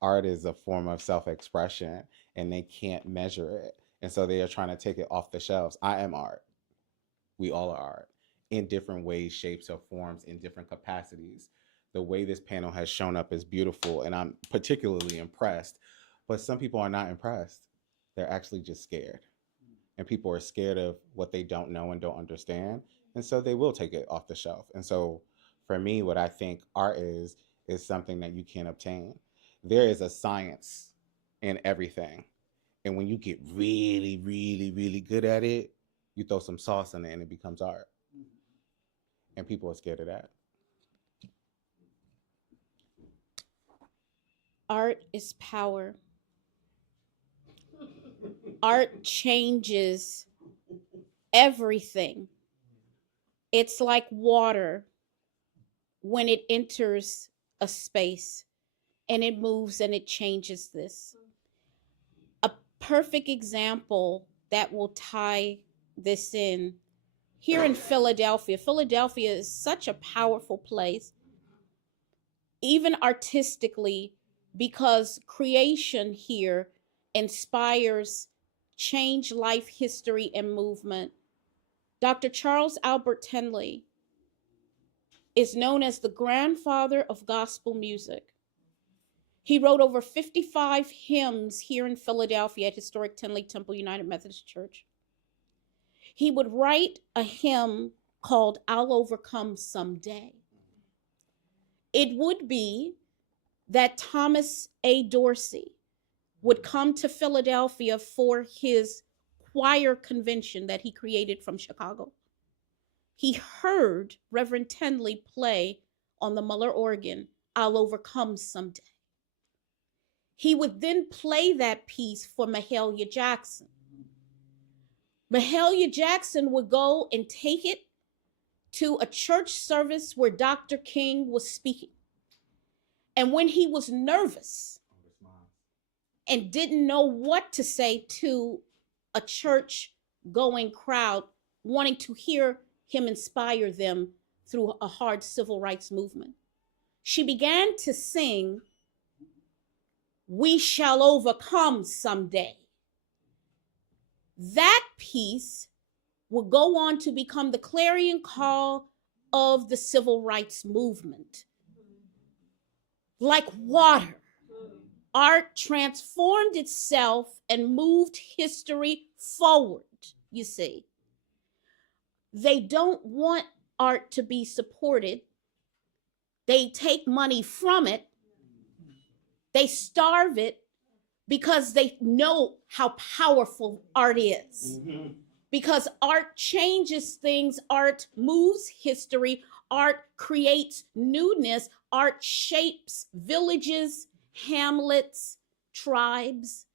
Art is a form of self-expression, and they can't measure it, and so they are trying to take it off the shelves. I am art. We all are art in different ways, shapes, or forms, in different capacities. The way this panel has shown up is beautiful, and I'm particularly impressed. But some people are not impressed. They're actually just scared. And people are scared of what they don't know and don't understand. And so they will take it off the shelf. And so for me, what I think art is something that you can't obtain. There is a science in everything. And when you get really, really, really good at it, you throw some sauce in it and it becomes art. And people are scared of that. Art is power. Art changes everything. It's like water when it enters a space and it moves and it changes this. A perfect example that will tie this in here in Philadelphia. Philadelphia is such a powerful place, even artistically, because creation here inspires change, life, history, and movement. Dr. Charles Albert Tindley is known as the grandfather of gospel music. He wrote over 55 hymns here in Philadelphia at historic Tindley Temple United Methodist Church. He would write a hymn called I'll Overcome Someday. It would be that Thomas A. Dorsey would come to Philadelphia for his choir convention that he created from Chicago. He heard Reverend Tindley play on the Muller organ, I'll Overcome Someday. He would then play that piece for Mahalia Jackson. Mahalia Jackson would go and take it to a church service where Dr. King was speaking. And when he was nervous and didn't know what to say to a church going crowd wanting to hear him inspire them through a hard civil rights movement, she began to sing, We Shall Overcome Someday. That piece would go on to become the clarion call of the civil rights movement. Like water, art transformed itself and moved history forward, you see. They don't want art to be supported. They take money from it. They starve it because they know how powerful art is. Mm-hmm. Because art changes things, art moves history, art creates newness, art shapes villages, hamlets, tribes,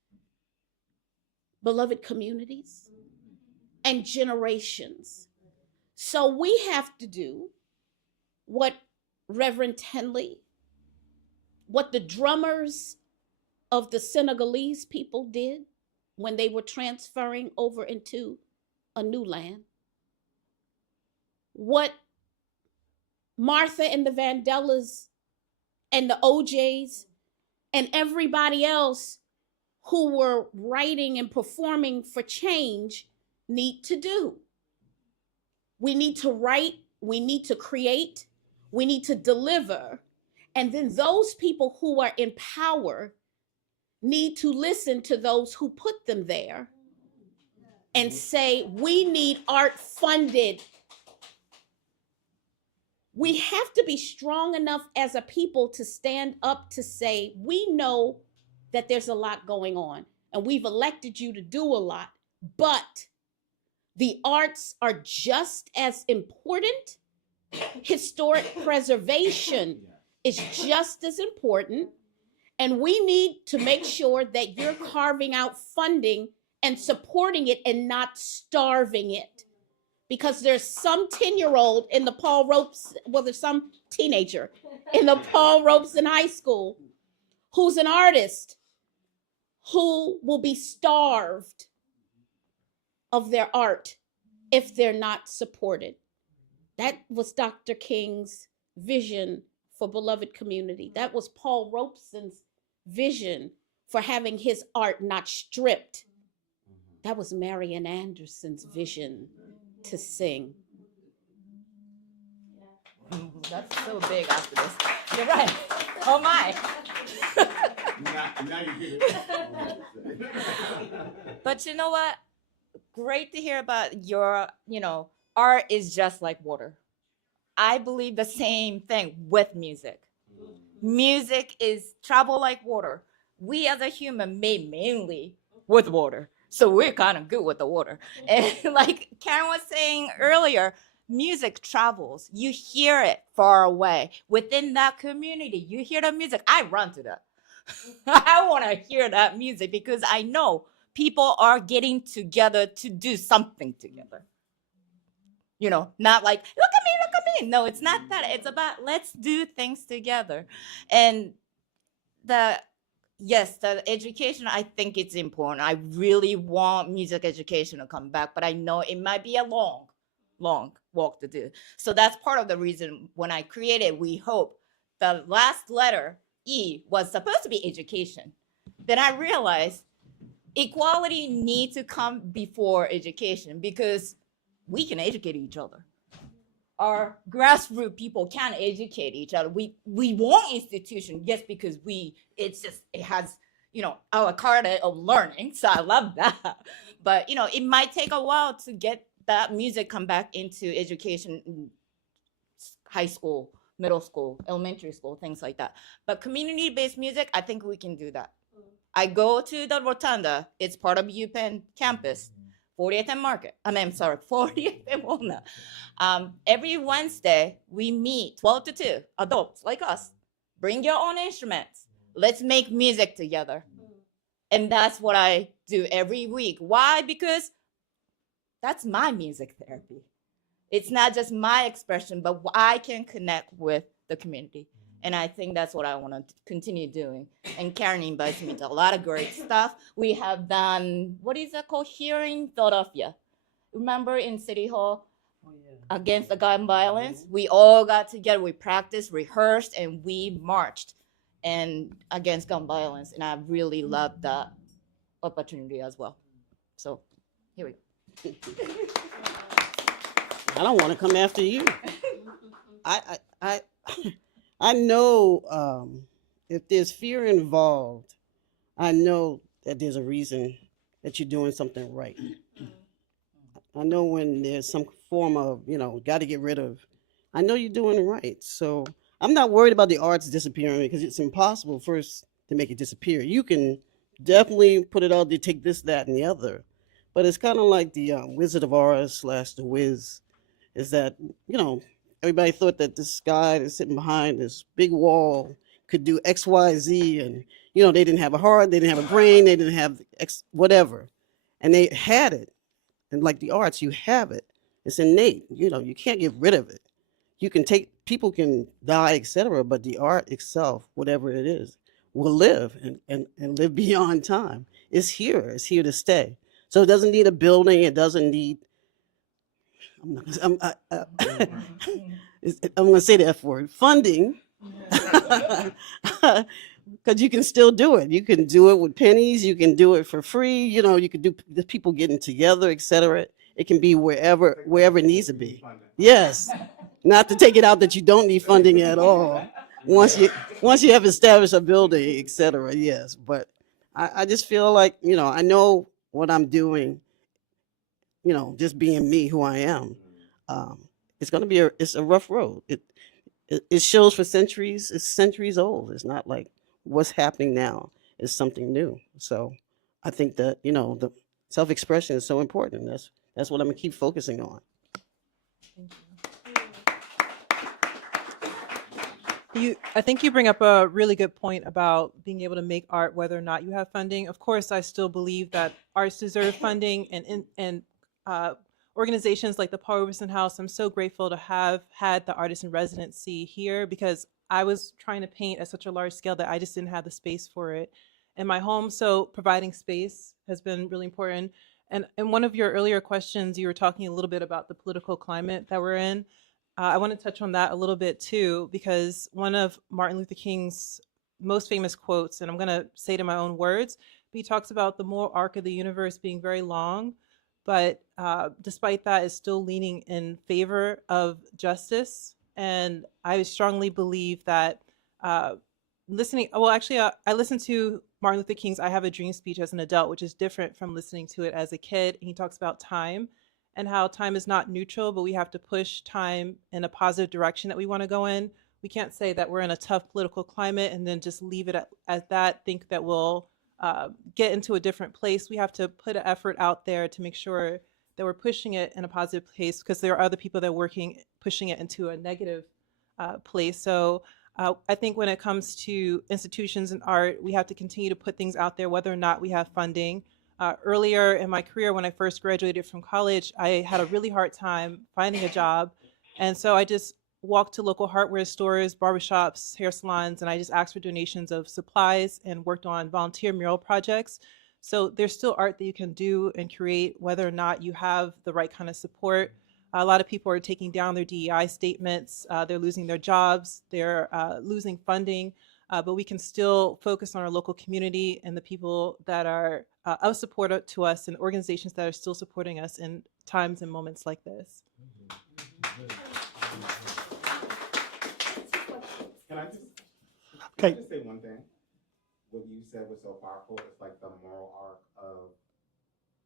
beloved communities, and generations. So we have to do what Reverend Tindley, what the drummers of the Senegalese people did when they were transferring over into a new land. What Martha and the Vandellas and the OJs and everybody else who were writing and performing for change need to do. We need to write, we need to create, we need to deliver. And then those people who are in power need to listen to those who put them there and say, we need art funded. We have to be strong enough as a people to stand up to say, we know that there's a lot going on and we've elected you to do a lot, but the arts are just as important. Historic preservation is just as important. And we need to make sure that you're carving out funding and supporting it and not starving it. Because there's some 10-year-old in the Paul Ropes, well, there's some teenager in the Paul Robeson High School who's an artist who will be starved of their art if they're not supported. That was Dr. King's vision for beloved community. That was Paul Robeson's vision for having his art not stripped. That was Marian Anderson's vision to sing. That's so big after this. You're right. Oh my. Now you get it. But you know what? Great to hear about your, art is just like water. I believe the same thing with music. Music is travel like water. We as a human made mainly with water. So we're kind of good with the water. And like Karen was saying earlier, music travels. You hear it far away. Within that community, you hear the music. I run to that. I want to hear that music because I know people are getting together to do something together. Not like, look at me. No, it's not that. It's about let's do things together. And the education, I think it's important. I really want music education to come back, but I know it might be a long walk to do. So that's part of the reason when I created We Hope, the last letter, E, was supposed to be education. Then I realized equality needs to come before education because we can educate each other. Our grassroots people can educate each other. We want institution, yes, because it has, our carte of learning. So I love that. But, it might take a while to get that music come back into education, in high school, middle school, elementary school, things like that. But community-based music, I think we can do that. I go to the Rotunda. It's part of UPenn campus. 40th and Market. 40th and Walnut. Every Wednesday, we meet 12 to 2, adults like us. Bring your own instruments. Let's make music together. And that's what I do every week. Why? Because that's my music therapy. It's not just my expression, but I can connect with the community. And I think that's what I want to continue doing. And Karen invites me to a lot of great stuff. We have done, what is that called? Here in Philadelphia. Remember in City Hall? Against the gun violence? We all got together, we practiced, rehearsed, and we marched and against gun violence. And I really loved that opportunity as well. So here we go. I don't want to come after you. I know if there's fear involved, I know that there's a reason that you're doing something right. I know when there's some form of, got to get rid of, I know you're doing it right. So I'm not worried about the arts disappearing because it's impossible first to make it disappear. You can definitely put it out there, take this, that, and the other. But it's kind of like the Wizard of Oz / The Wiz, is that, everybody thought that this guy that's sitting behind this big wall could do X, Y, Z. And, they didn't have a heart, they didn't have a brain, they didn't have X, whatever. And they had it. And like the arts, you have it. It's innate. You can't get rid of it. You can people can die, etc. But the art itself, whatever it is, will live and live beyond time. It's here to stay. So it doesn't need a building. It doesn't need, I'm going to say the F word, funding, because you can still do it. You can do it with pennies. You can do it for free. You can do the people getting together, etc. It can be wherever it needs to be. Yes, not to take it out that you don't need funding at all. Once you have established a building, etc. Yes, but I just feel like, I know what I'm doing, just being me, who I am. It's going to be it's a rough road. It shows for centuries. It's centuries old. It's not like what's happening now is something new. So I think that, the self-expression is so important. That's what I'm going to keep focusing on. I think you bring up a really good point about being able to make art whether or not you have funding. Of course, I still believe that arts deserve funding, and organizations like the Paul Robeson House. I'm so grateful to have had the artist in residency here, because I was trying to paint at such a large scale that I just didn't have the space for it in my home. So providing space has been really important. And in one of your earlier questions, you were talking a little bit about the political climate that we're in. I want to touch on that a little bit too, because one of Martin Luther King's most famous quotes, and I'm going to say it in my own words, but he talks about the moral arc of the universe being very long, but despite that, is still leaning in favor of justice. And I strongly believe that I listened to Martin Luther King's I Have a Dream speech as an adult, which is different from listening to it as a kid. And he talks about time and how time is not neutral, but we have to push time in a positive direction that we want to go in. We can't say that we're in a tough political climate and then just leave it at that, think that we'll get into a different place. We have to put an effort out there to make sure that we're pushing it in a positive place, because there are other people that are pushing it into a negative place. So I think when it comes to institutions and art, we have to continue to put things out there, whether or not we have funding. Earlier in my career, when I first graduated from college, I had a really hard time finding a job. And so I just walked to local hardware stores, barbershops, hair salons, and I just asked for donations of supplies and worked on volunteer mural projects. So there's still art that you can do and create, whether or not you have the right kind of support. A lot of people are taking down their DEI statements. They're losing their jobs. They're losing funding. But we can still focus on our local community and the people that are of support to us, and organizations that are still supporting us in times and moments like this. Can I just, Okay. say one thing? What you said was so powerful. It's like the moral arc of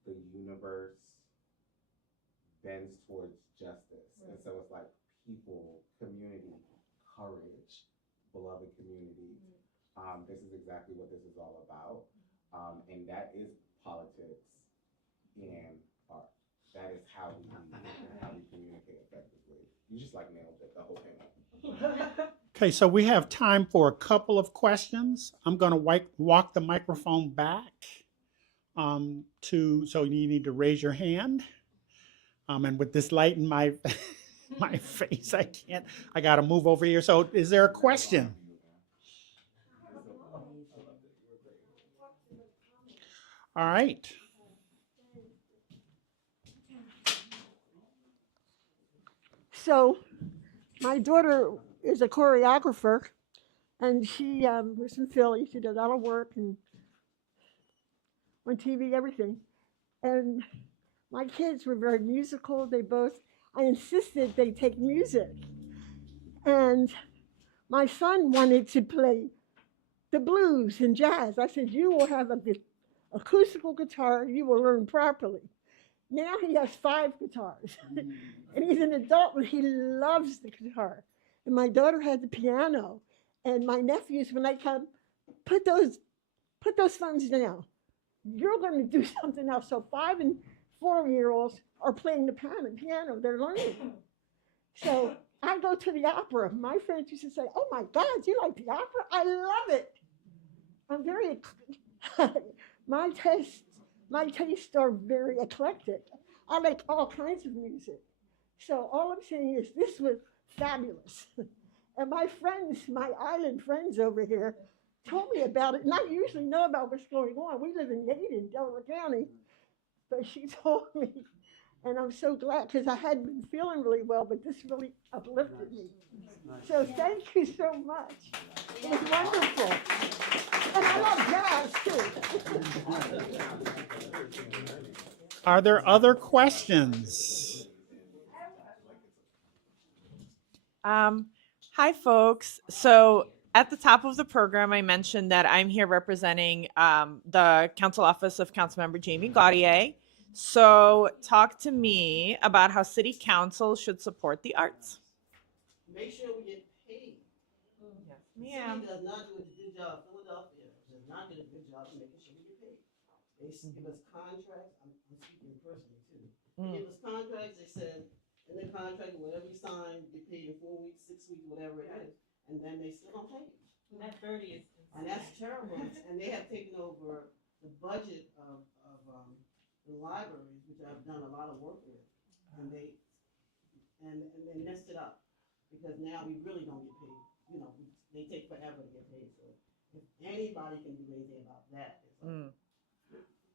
the universe bends towards justice. And so it's like people, community, courage, beloved community. This is exactly what this is all about. And that is politics and art. That is how we lead and how we communicate effectively. You just like nailed it, the whole thing. Okay, so we have time for a couple of questions. I'm going to walk the microphone back so you need to raise your hand. And with this light in my my face, I got to move over here. So is there a question? All right. So my daughter is a choreographer, and she was in Philly. She did a lot of work and on TV, everything. And my kids were very musical. I insisted they take music. And my son wanted to play the blues and jazz. I said, you will have an acoustical guitar, you will learn properly. Now he has 5 guitars. And he's an adult and he loves the guitar. And my daughter had the piano. And my nephews, when they come, put those phones down. You're going to do something else. So 5 and 4-year-olds are playing the piano. They're learning. So I go to the opera. My friends used to say, oh my God, you like the opera? I love it. I'm very, my tastes are very eclectic. I like all kinds of music. So all I'm saying is this was fabulous. And my friends, my island friends over here, told me about it. And I usually know about what's going on. We live in Yaden, Delaware County. But she told me. And I'm so glad, because I hadn't been feeling really well, but this really uplifted me. So thank you so much. It was wonderful. And I love jazz, too. Are there other questions? Hi, folks. So at the top of the program, I mentioned that I'm here representing the Council Office of Councilmember Jamie Gaudier. So talk to me about how City Council should support the arts. Make sure we get paid. Yes, City does not do a good job. Philadelphia does not do a good job of making sure we get paid. They give us contracts. I'm speaking personally too. They give us contracts. They said in the contract, whatever you sign, you get paid in 4 weeks, 6 weeks, whatever it is, and then they still don't pay you. And that 30 is. And that's terrible. And they have taken over the budget of the libraries, which I've done a lot of work with, and they messed it up because now we really don't get paid. You know, they take forever to get paid. So if anybody can do anything about that, it's like,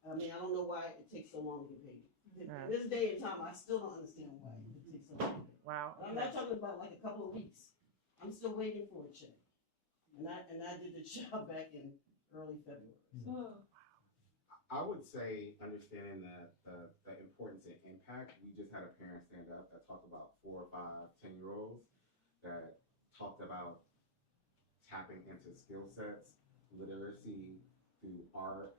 I mean, I don't know why it takes so long to get paid. In this day and time, I still don't understand why it takes so long to get paid. Wow. I'm not talking about like a couple of weeks. I'm still waiting for a check. And I did the job back in early February. So. I would say understanding the importance and impact. We just had a parent stand up that talked about 4 or 5, 10-year-olds that talked about tapping into skill sets, literacy through art,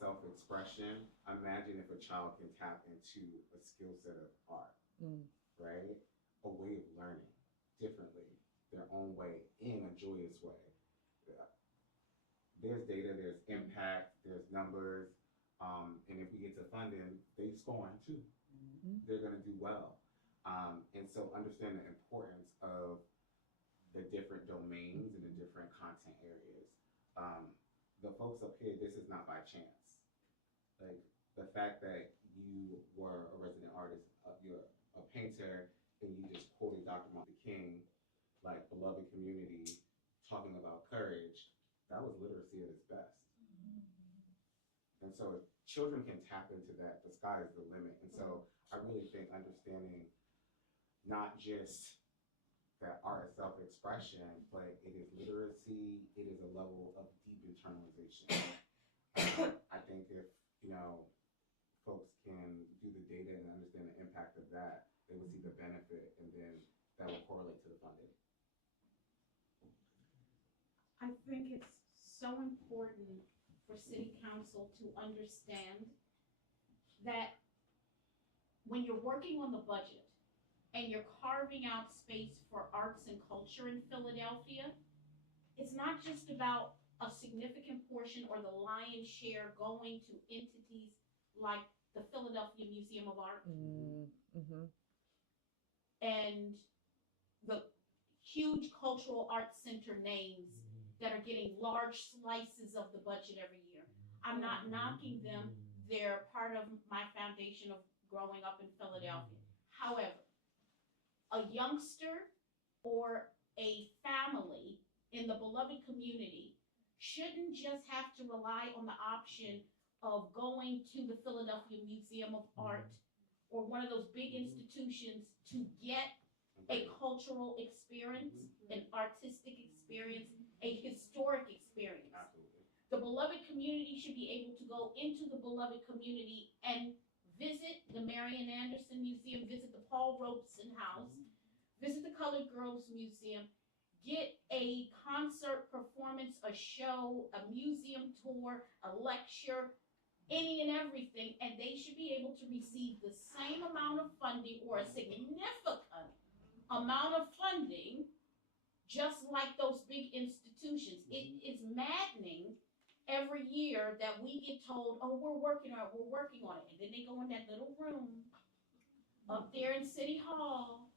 self-expression. Imagine if a child can tap into a skill set of art, right? A way of learning differently, their own way, in a joyous way. There's data, there's impact, there's numbers, and if we get to funding, they scoring too. They're gonna do well. And so understand the importance of the different domains and the different content areas. The folks up here, this is not by chance. Like the fact that you were a resident artist, you're a painter, and you just quoted Dr. Martin Luther King, like beloved community, talking about courage. That was literacy at its best. And so if children can tap into that, the sky is the limit. And so I really think understanding not just that art is self-expression, but it is literacy, it is a level of deep internalization. I think if, folks can do the data and understand the impact of that, they will see the benefit, and then that will correlate to the funding. I think it's so important for City Council to understand that when you're working on the budget and you're carving out space for arts and culture in Philadelphia, it's not just about a significant portion or the lion's share going to entities like the Philadelphia Museum of Art and the huge cultural arts center names that are getting large slices of the budget every year. I'm not knocking them. They're part of my foundation of growing up in Philadelphia. However, a youngster or a family in the beloved community shouldn't just have to rely on the option of going to the Philadelphia Museum of Art or one of those big institutions to get a cultural experience, an artistic experience, a historic experience. Absolutely. The beloved community should be able to go into the beloved community and visit the Marian Anderson Museum, visit the Paul Robeson House, visit the Colored Girls Museum, get a concert performance, a show, a museum tour, a lecture, any and everything, and they should be able to receive the same amount of funding or a significant amount of funding, just like those big institutions. It is maddening every year that we get told, oh, we're working on it, and then they go in that little room up there in City Hall,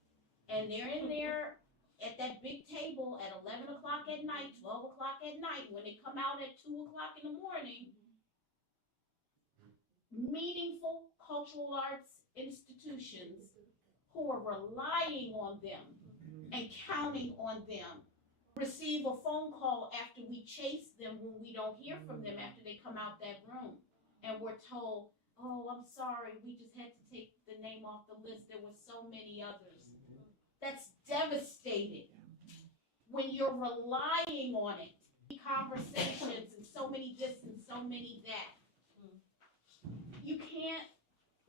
and they're in there at that big table at 11 o'clock at night, 12 o'clock at night, when they come out at 2 o'clock in the morning. Meaningful cultural arts institutions who are relying on them and counting on them receive a phone call after we chase them when we don't hear from them after they come out that room, and we're told, oh, I'm sorry, we just had to take the name off the list, there were so many others. That's devastating when you're relying on it. Conversations and so many this and so many that. You can't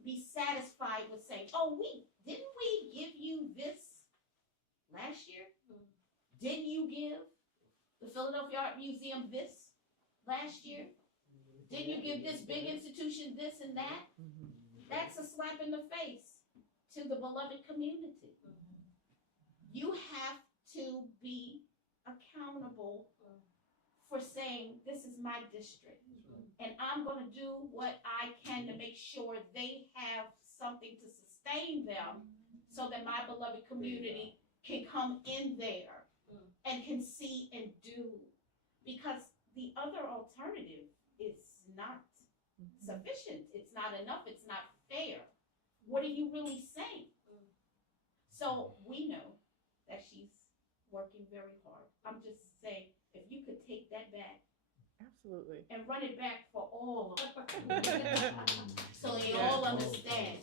be satisfied with saying, oh, didn't we give you this last year? Didn't you give? the Philadelphia Art Museum this last year? Didn't you give this big institution this and that? That's a slap in the face to the beloved community. You have to be accountable for saying, this is my district, and I'm going to do what I can to make sure they have something to sustain them so that my beloved community can come in there and can see and do. Because the other alternative is not sufficient. It's not enough. It's not fair. What are you really saying? So we know that she's working very hard. I'm just saying, if you could take that back. Absolutely. And run it back for all of them. So they all understand.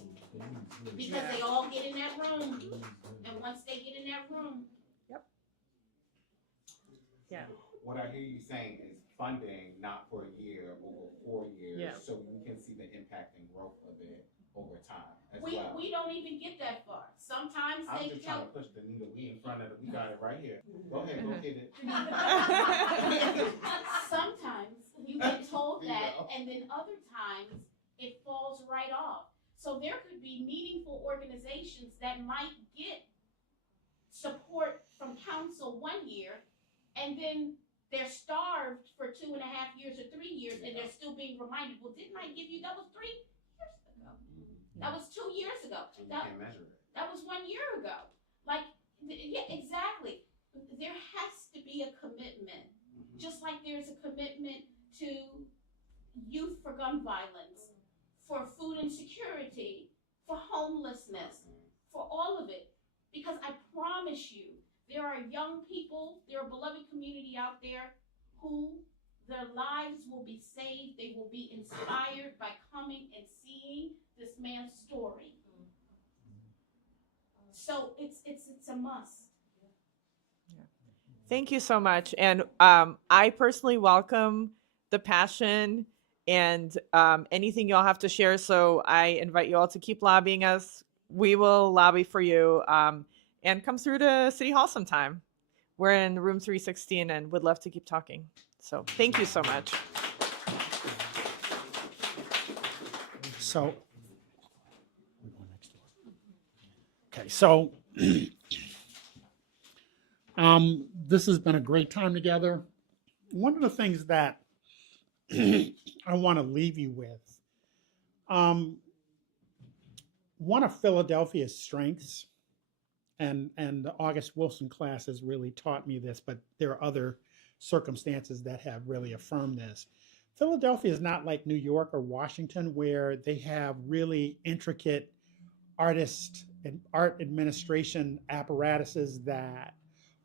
Because they all get in that room. And once they get in that room. Yep. Yeah. What I hear you saying is funding, not for a year, over 4 years, Yeah. so we can see the impact and growth of it over time as We well. we don't even get that far. Sometimes I'm they just tell. trying to push the needle. We in front of it. We got it right here. Go ahead, go get it. Sometimes you get told that, and then other times it falls right off. So there could be meaningful organizations that might get support from council 1 year, and then they're starved for 2.5 years or 3 years, and they're still being reminded, well, didn't I give you, that was 3 years ago. That was 2 years ago. And you can't measure it. That was 1 year ago. Like, yeah, exactly. There has to be a commitment, just like there's a commitment to youth for gun violence, for food insecurity, for homelessness, for all of it. Because I promise you, there are young people, there are beloved community out there who their lives will be saved. They will be inspired by coming and seeing this man's story. So it's a must. Thank you so much. And I personally welcome the passion and anything y'all have to share. So I invite you all to keep lobbying us. We will lobby for you, and come through to City Hall sometime. We're in room 316 and would love to keep talking. So thank you so much. So, okay, so this has been a great time together. One of the things that I want to leave you with, one of Philadelphia's strengths, and the August Wilson class has really taught me this, but there are other circumstances that have really affirmed this. Philadelphia is not like New York or Washington, where they have really intricate artist and art administration apparatuses that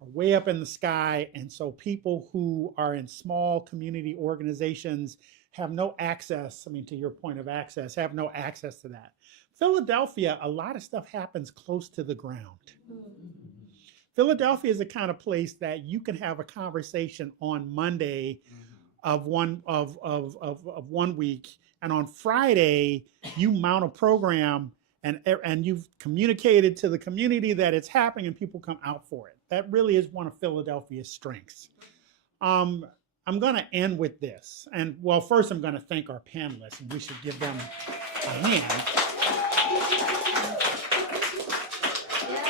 are way up in the sky. And so people who are in small community organizations have no access, I mean, to your point of access, have no access to that. Philadelphia, a lot of stuff happens close to the ground. Philadelphia is the kind of place that you can have a conversation on Monday of one week, and on Friday you mount a program and you've communicated to the community that it's happening and people come out for it. That really is one of Philadelphia's strengths. I'm going to end with this, and well, first I'm going to thank our panelists, and we should give them a hand.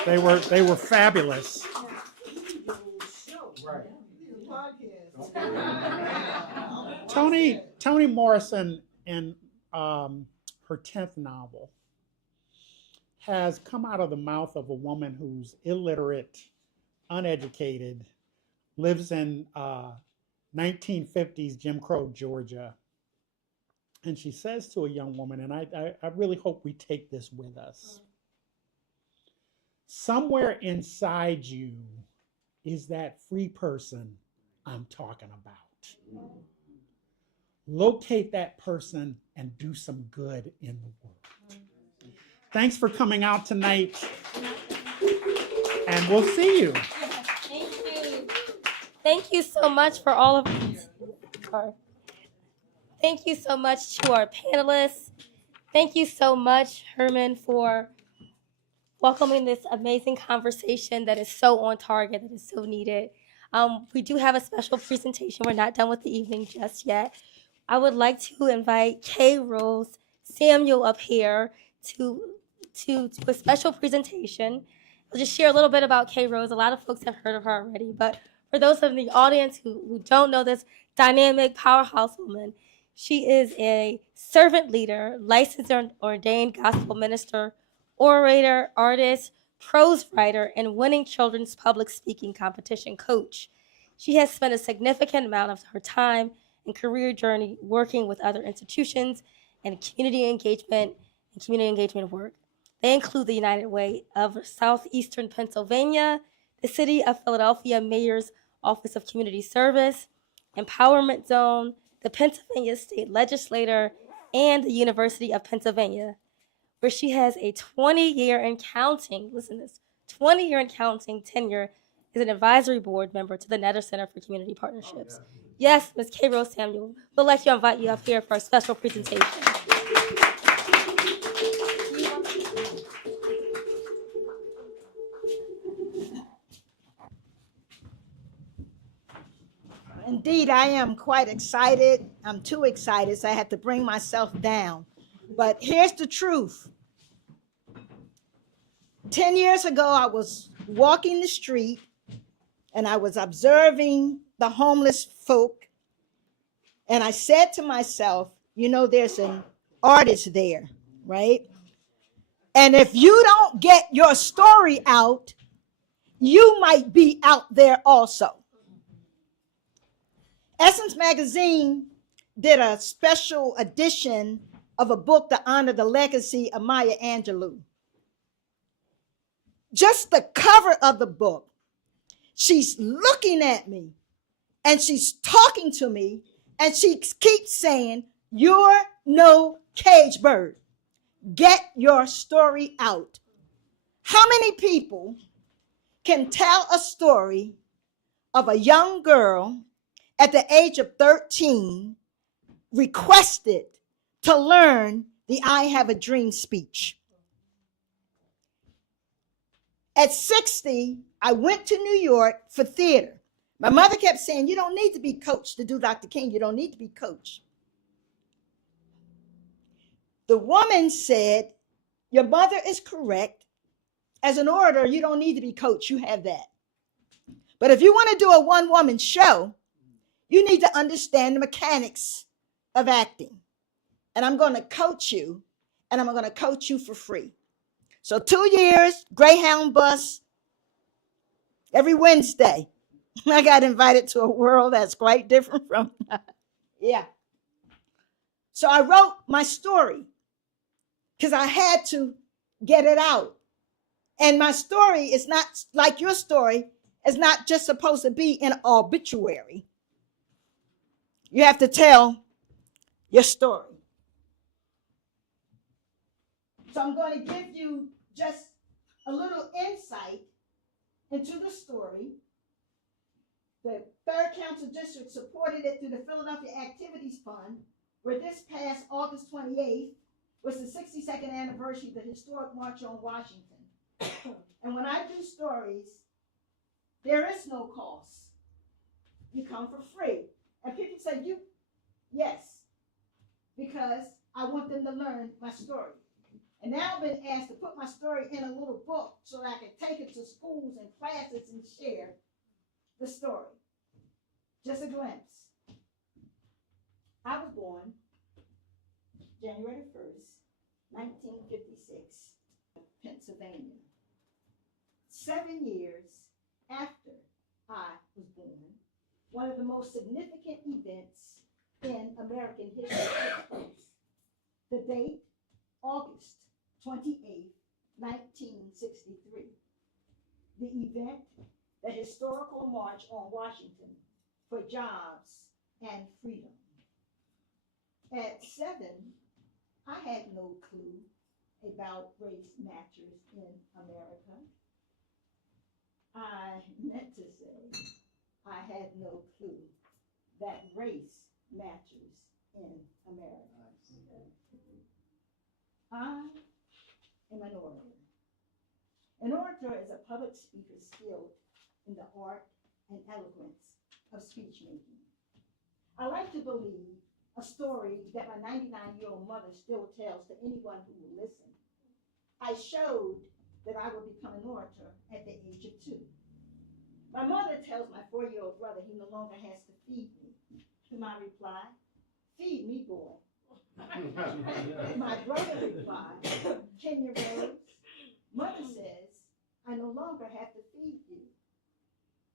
They were fabulous. Toni Morrison, in her 10th novel, has come out of the mouth of a woman who's illiterate, uneducated, lives in 1950s Jim Crow Georgia. And she says to a young woman, and I really hope we take this with us, somewhere inside you is that free person I'm talking about. Locate that person and do some good in the world. Thanks for coming out tonight, and we'll see you. Thank you. Thank you so much for all of Thank you so much to our panelists. Thank you so much, Herman, for welcoming this amazing conversation that is so on target, that is so needed. We do have a special presentation. We're not done with the evening just yet. I would like to invite Kay Rose Samuel up here to do a special presentation. I'll just share a little bit about Kay Rose. A lot of folks have heard of her already, but for those in the audience who don't know this dynamic powerhouse woman, she is a servant leader, licensed and ordained gospel minister, orator, artist, prose writer, and winning children's public speaking competition coach. She has spent a significant amount of her time and career journey working with other institutions and community engagement work. They include the United Way of Southeastern Pennsylvania, the City of Philadelphia Mayor's Office of Community Service, Empowerment Zone, the Pennsylvania State Legislature, and the University of Pennsylvania, where she has a 20-year and counting, listen to this, 20-year and counting tenure as an advisory board member to the Netter Center for Community Partnerships. Yes, Ms. K. Rose Samuel, we'd like to invite you up here for a special presentation. Indeed, I am quite excited. I'm too excited, so I had to bring myself down. But here's the truth. 10 years ago, I was walking the street and I was observing the homeless folk. And I said to myself, you know, there's an artist there, right? And if you don't get your story out, you might be out there also. Essence Magazine did a special edition of a book to honor the legacy of Maya Angelou. Just the cover of the book, she's looking at me and she's talking to me and she keeps saying, "You're no cage bird. Get your story out." How many people can tell a story of a young girl at the age of 13 requested to learn the I Have a Dream speech? At 60, I went to New York for theater. My mother kept saying, "You don't need to be coached to do Dr. King. You don't need to be coached." The woman said, "Your mother is correct. As an orator, you don't need to be coached. You have that. But if you want to do a one-woman show, you need to understand the mechanics of acting. And I'm going to coach you, and I'm going to coach you for free." So 2 years, Greyhound bus, every Wednesday. I got invited to a world that's quite different from that. Yeah. So I wrote my story because I had to get it out. And my story is not like your story. It's not just supposed to be an obituary. You have to tell your story. So I'm going to give you just a little insight into the story. The Third Council District supported it through the Philadelphia Activities Fund, where this past August 28th was the 62nd anniversary of the historic March on Washington. And when I do stories, there is no cost. You come for free. And people say, yes, because I want them to learn my story. And now I've been asked to put my story in a little book so that I can take it to schools and classes and share the story. Just a glimpse. I was born January 1st, 1956, Pennsylvania. 7 years after I was born, one of the most significant events in American history took place. The date, August 28th, 1963. The event, the historical March on Washington for jobs and freedom. At 7, I had no clue about race matters in America. I meant to say I had no clue that race matters in America. I am an orator. An orator is a public speaker skilled in the art and eloquence of speech making. I like to believe a story that my 99-year-old mother still tells to anyone who will listen. I showed that I would become an orator at the age of 2. My mother tells my 4-year-old brother he no longer has to feed me. To my reply, feed me, boy. My brother replied, Kenya Rose, mother says, I no longer have to feed you.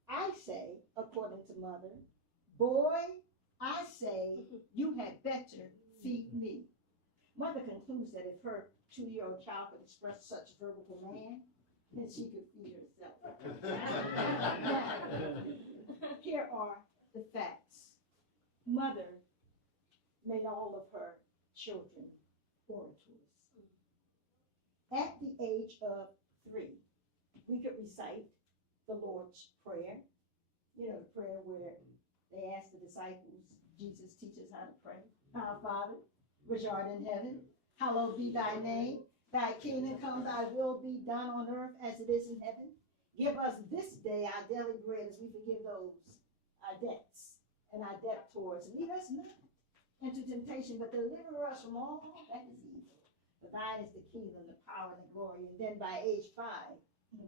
I say, according to mother, boy, I say you had better feed me. Mother concludes that if her 2-year-old child could express such verbal command, then she could feed herself. Now, here are the facts. Mother made all of her children orators. At the age of 3, we could recite the Lord's Prayer. You know, the prayer where they asked the disciples, Jesus teaches how to pray. Our Father, which art in heaven, hallowed be thy name. Thy kingdom come, thy will be done on earth as it is in heaven. Give us this day our daily bread as we forgive those our debts and our debtors. Lead us not into temptation, but deliver us from all that is evil. For thine is the kingdom, the power, and the glory. And then by age 5,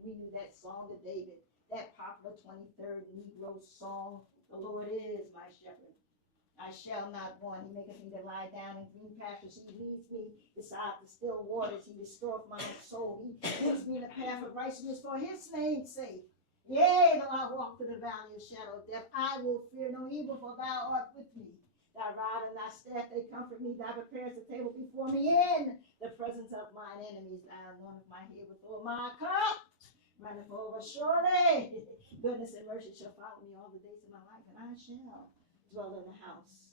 we knew that song of David, that popular 23rd Negro song, the Lord is my shepherd. I shall not want. He maketh me to lie down in green pastures. He leads me beside the still waters. He restoreth my soul. He gives me the path of righteousness for his name's sake. Yea, though I walk through the valley of shadow of death, I will fear no evil, for thou art with me. Thy rod and thy staff, they comfort me. Thou preparest the table before me in the presence of mine enemies. Thou anointest my head with oil. My cup runneth over. Surely goodness and mercy shall follow me all the days of my life, and I shall dwell in the house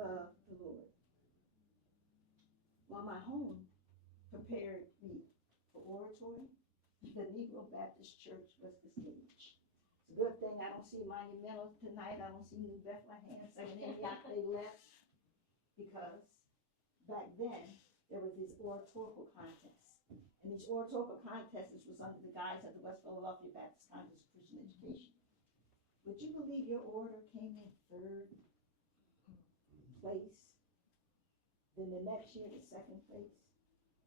of the Lord. While my home prepared me for oratory, the Negro Baptist Church was the stage. It's a good thing I don't see Monumental tonight. I don't see New Bethlehem, Second Antioch. They left because back then there was these oratorical contests. And these oratorical contests was under the guise of the West Philadelphia Baptist Conference of Christian Education. Would you believe your orator came in 3rd place? Then the next year, the 2nd place,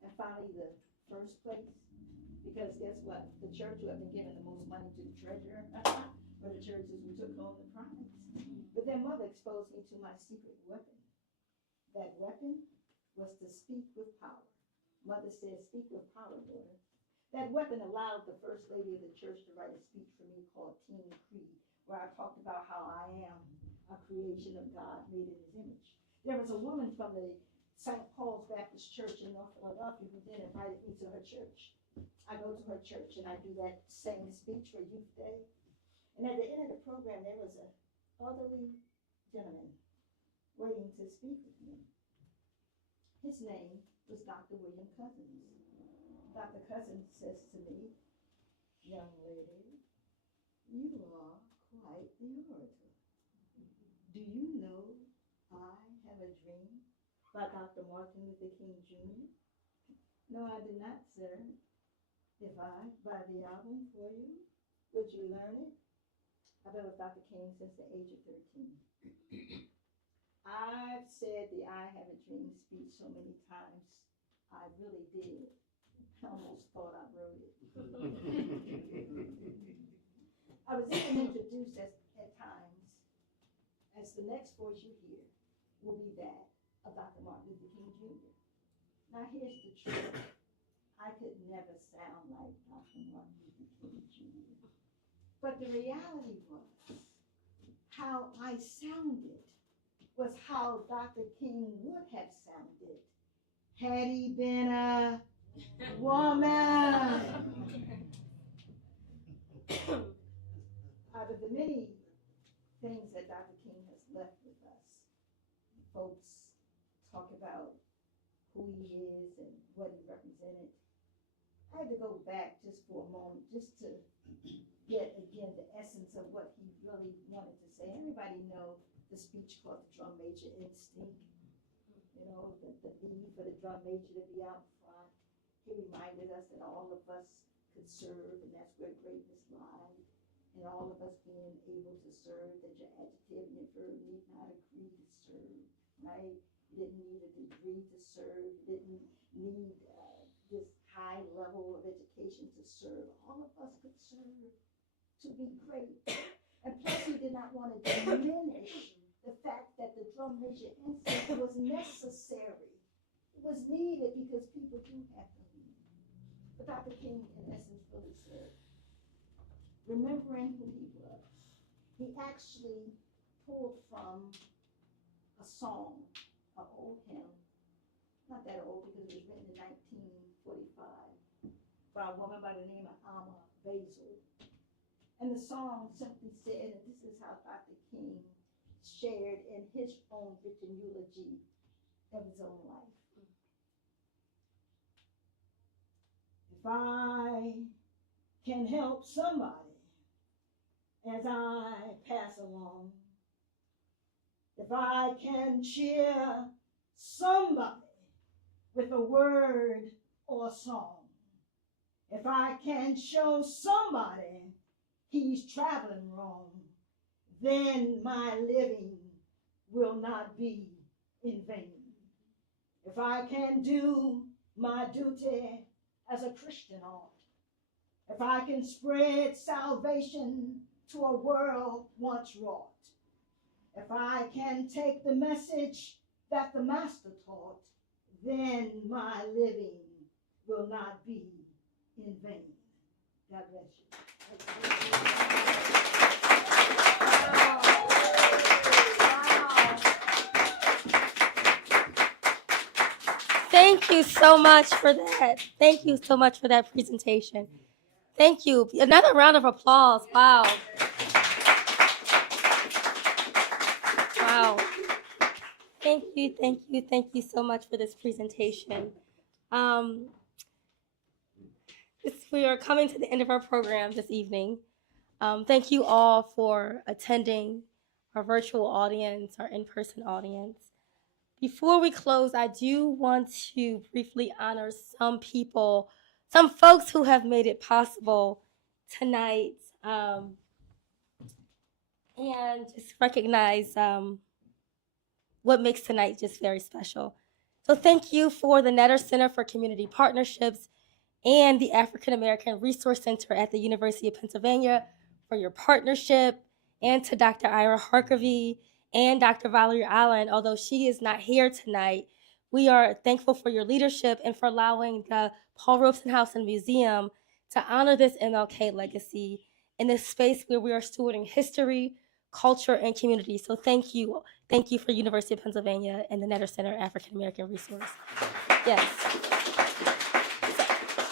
and finally the 1st place? Because guess what? The church who had been given the most money to the treasurer were the churches who took home the prize. But then mother exposed me to my secret weapon. That weapon was to speak with power. Mother said, speak with power, daughter. That weapon allowed the first lady of the church to write a speech for me called Teen Creed, where I talked about how I am a creation of God made in his image. There was a woman from the St. Paul's Baptist Church in North Philadelphia who then invited me to her church. I go to her church and I do that same speech for Youth Day. And at the end of the program, there was an elderly gentleman waiting to speak with me. His name was Dr. William Cousins. Dr. Cousins says to me, young lady, you are quite the orator. Do you know I Have a Dream by Dr. Martin Luther King Jr.? No, I do not, sir. If I buy the album for you, would you learn it? I've been with Dr. King since the age of 13. I've said the I Have a Dream speech so many times, I really did. I almost thought I wrote it. I was even introduced at times as the next voice you hear will be that of Dr. Martin Luther King Jr. Now here's the truth. I could never sound like Dr. Martin Luther King Jr. But the reality was, how I sounded was how Dr. King would have sounded had he been a woman. Out of the many things that Dr. King has left with us, folks talk about who he is and what he represented. I had to go back just for a moment, just to get, again, the essence of what he really wanted to say. Everybody know the speech called the drum major instinct. You know, the need for the drum major to be out front. He reminded us that all of us could serve, and that's where greatness lies. and all of us being able to serve, that your adjective and your verb need not agree to serve, right? You didn't need a degree to serve. You didn't need this high level of education to serve. All of us could serve to be great. And plus, he did not want to diminish the fact that the drum major incense was necessary. It was needed because people do have to leave. But Dr. King, in essence, really said, remembering who he was, he actually pulled from a song, an old hymn, not that old because it was written in 1945 by a woman by the name of Alma Basil. And the song simply said, and this is how Dr. King shared in his own written eulogy of his own life. If I can help somebody as I pass along, if I can cheer somebody with a word or a song, if I can show somebody he's traveling wrong, then my living will not be in vain. If I can do my duty as a Christian ought, if I can spread salvation to a world once wrought, if I can take the message that the Master taught, then my living will not be in vain. God bless you. Thank you so much for that. Thank you so much for that presentation. Thank you. Another round of applause. Wow. Wow. Thank you so much for this presentation. We are coming to the end of our program this evening. Thank you all for attending, our virtual audience, our in-person audience. Before we close, I do want to briefly honor some people, some folks who have made it possible tonight, and just recognize what makes tonight just very special. So thank you for the Netter Center for Community Partnerships and the African American Resource Center at the University of Pennsylvania for your partnership, and to Dr. Ira Harkavy and Dr. Valerie Allen. Although she is not here tonight, we are thankful for your leadership and for allowing the Paul Robeson House and Museum to honor this MLK legacy in this space where we are stewarding history, culture, and community. So thank you for University of Pennsylvania and the Netter Center African American Resource. Yes.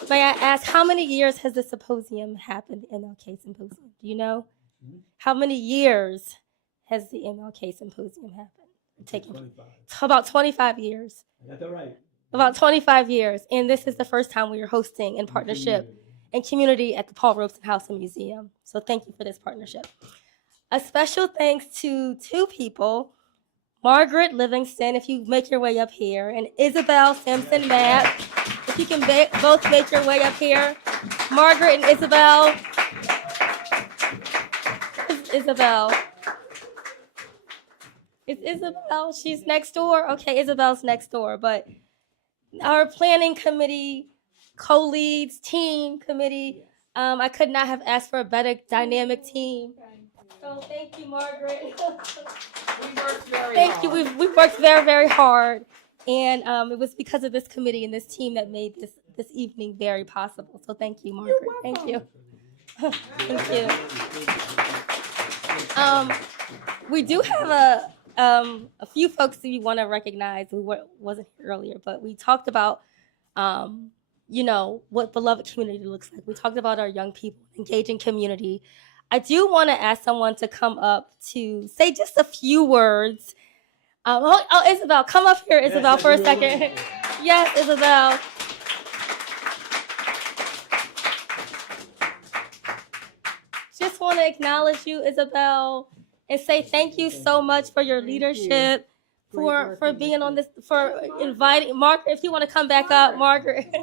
May I ask, how many years has the symposium happened, the MLK Symposium? Do you know? How many years has the MLK Symposium happened? About 25 years. I got that right. About 25 years. And this is the first time we are hosting in partnership and community at the Paul Robeson House and Museum. So thank you for this partnership. A special thanks to two people, Margaret Livingston, if you make your way up here, and Isabel Sampson Mapp. If you can both make your way up here. Margaret and Isabel. Isabel. Is Isabel? She's next door? Okay, Isabel's next door. But our planning committee, co-leads, team committee, I could not have asked for a better dynamic team. So thank you, Margaret. Thank you. We've worked very, very hard. And it was because of this committee and this team that made this evening very possible. So thank you, Margaret. Thank you. Thank you. We do have a few folks that we want to recognize who wasn't here earlier, but we talked about, what beloved community looks like. We talked about our young people, engaging community. I do want to ask someone to come up to say just a few words. Isabel, come up here, Isabel, for a second. Yes, Isabel. Just want to acknowledge you, Isabel, and say thank you so much for your leadership, for being on this, for inviting Margaret. If you want to come back up, Margaret.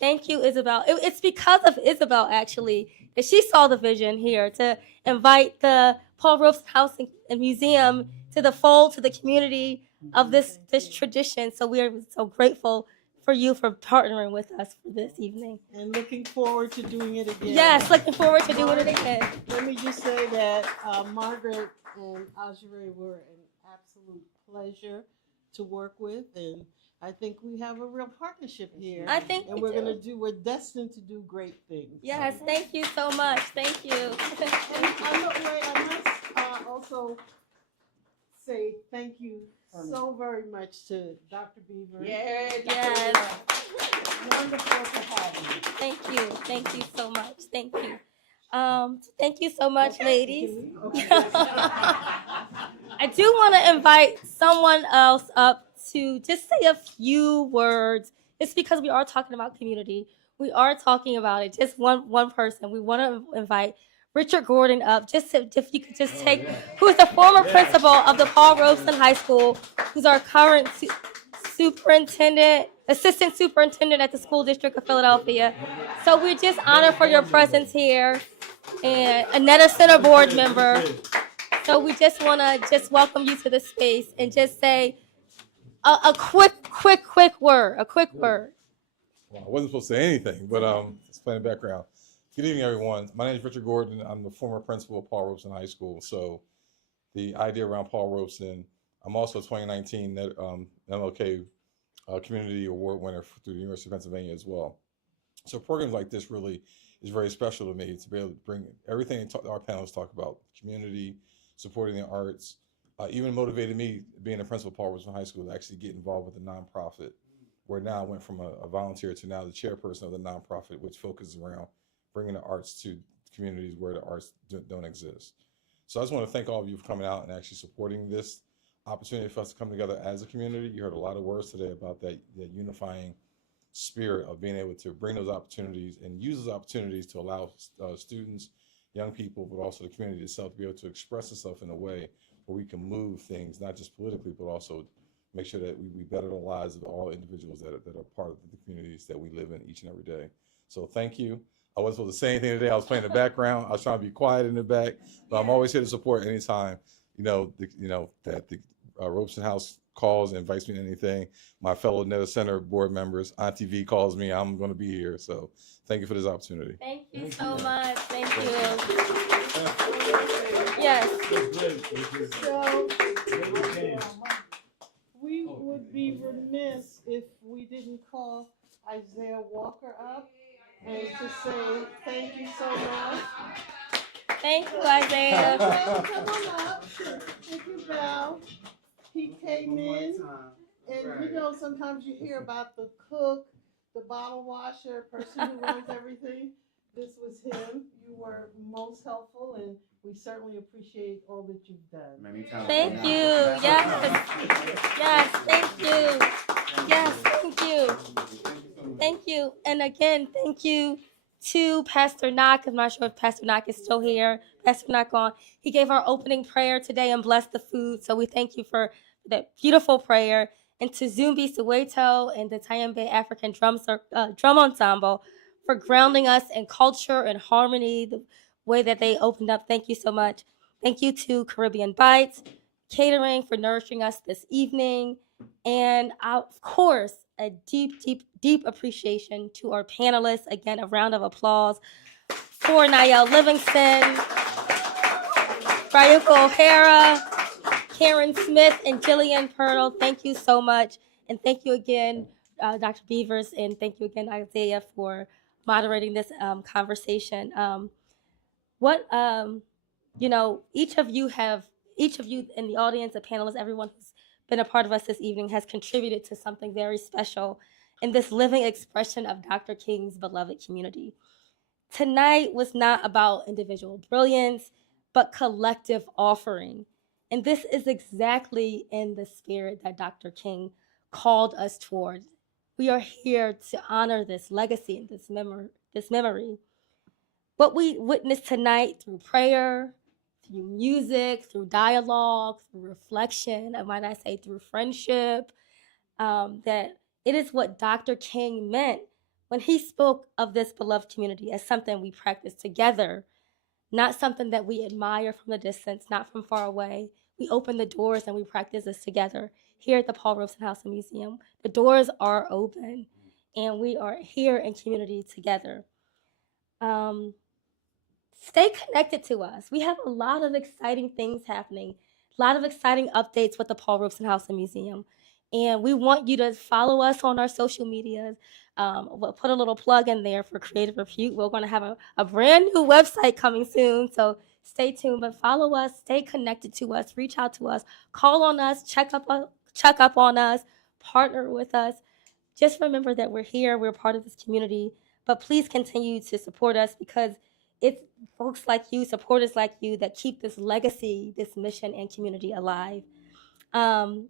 Thank you, Isabel. It's because of Isabel, actually, that she saw the vision here to invite the Paul Robeson House and Museum to the fold, to the community of this tradition. So we are so grateful for you for partnering with us for this evening. And looking forward to doing it again. Yes, looking forward to doing it again. Let me just say that Margaret and Ajere were an absolute pleasure to work with, and I think we have a real partnership here. I think and we're destined to do great things. Yes, thank you so much. Thank you. I must also say thank you so very much to Dr. Beaver. Yes. Wonderful to have you. Thank you so much. Thank you. Thank you so much, ladies. I do want to invite someone else up to just say a few words. It's because we are talking about community. We are talking about it. Just one person. We want to invite Richard Gordon up. Just if you could just take, who is the former principal of the Paul Robeson High School, who's our current assistant superintendent at the School District of Philadelphia. So we're just honored for your presence here, and Annetta Center board member. So we just want to just welcome you to the space and just say a quick word. Well, I wasn't supposed to say anything, but it's playing the background. Good evening, everyone. My name is Richard Gordon. I'm the former principal of Paul Robeson High School. So the idea around Paul Robeson, I'm also a 2019 MLK Community Award winner through the University of Pennsylvania as well. So programs like this really is very special to me, to be able to bring everything our panelists talk about, community, supporting the arts, even motivated me, being a principal of Paul Robeson High School, to actually get involved with a nonprofit, where now I went from a volunteer to now the chairperson of the nonprofit, which focuses around bringing the arts to communities where the arts don't exist. So I just want to thank all of you for coming out and actually supporting this opportunity for us to come together as a community. You heard a lot of words today about that unifying spirit of being able to bring those opportunities and use those opportunities to allow students, young people, but also the community itself to be able to express itself in a way where we can move things, not just politically, but also make sure that we better the lives of all individuals that are part of the communities that we live in each and every day. So thank you. I wasn't supposed to say anything today. I was playing in the background. I was trying to be quiet in the back, but I'm always here to support anytime, that the Robeson House calls and invites me to anything. My fellow Netta Center board members, Auntie V calls me, I'm going to be here. So thank you for this opportunity. Thank you so much. Thank you. Yes. So we would be remiss if we didn't call Isaiah Walker up and to say thank you so much. Thank you, Isaiah. Come on up. Thank you, Val. He came in, and sometimes you hear about the cook, the bottle washer, person who runs everything. This was him. You were most helpful, and we certainly appreciate all that you've done. Many times. Thank you. Yes. Yes. Thank you. Yes. Thank you. Thank you. And again, thank you to Pastor Knock. I'm not sure if Pastor Knock is still here. Pastor Knock on. He gave our opening prayer today and blessed the food. So we thank you for that beautiful prayer. And to Zumbi Soweto and the Tayambe African Drum Ensemble for grounding us in culture and harmony, the way that they opened up. Thank you so much. Thank you to Caribbean Bites Catering for nourishing us this evening. And of course, a deep appreciation to our panelists. Again, a round of applause for Niall Livingston, Rayuka O'Hara, Karen Smith, and Jillian Purtle. Thank you so much. And thank you again, Dr. Beavers, and thank you again, Isaiah, for moderating this conversation. Each of you in the audience, the panelists, everyone who's been a part of us this evening has contributed to something very special in this living expression of Dr. King's beloved community. Tonight was not about individual brilliance, but collective offering. And this is exactly in the spirit that Dr. King called us toward. We are here to honor this legacy and this memory. What we witnessed tonight through prayer, through music, through dialogue, through reflection, and might I say through friendship, that it is what Dr. King meant when he spoke of this beloved community as something we practice together, not something that we admire from the distance, not from far away. We open the doors and we practice this together here at the Paul Robeson House and Museum. The doors are open and we are here in community together. Stay connected to us. We have a lot of exciting things happening, a lot of exciting updates with the Paul Robeson House and Museum. And we want you to follow us on our social medias. We'll put a little plug in there for Creative Repute. We're going to have a brand new website coming soon, so stay tuned. But follow us, stay connected to us, reach out to us, call on us, check up on us, partner with us. Just remember that we're here, we're part of this community, but please continue to support us because it's folks like you, supporters like you, that keep this legacy, this mission, and community alive. And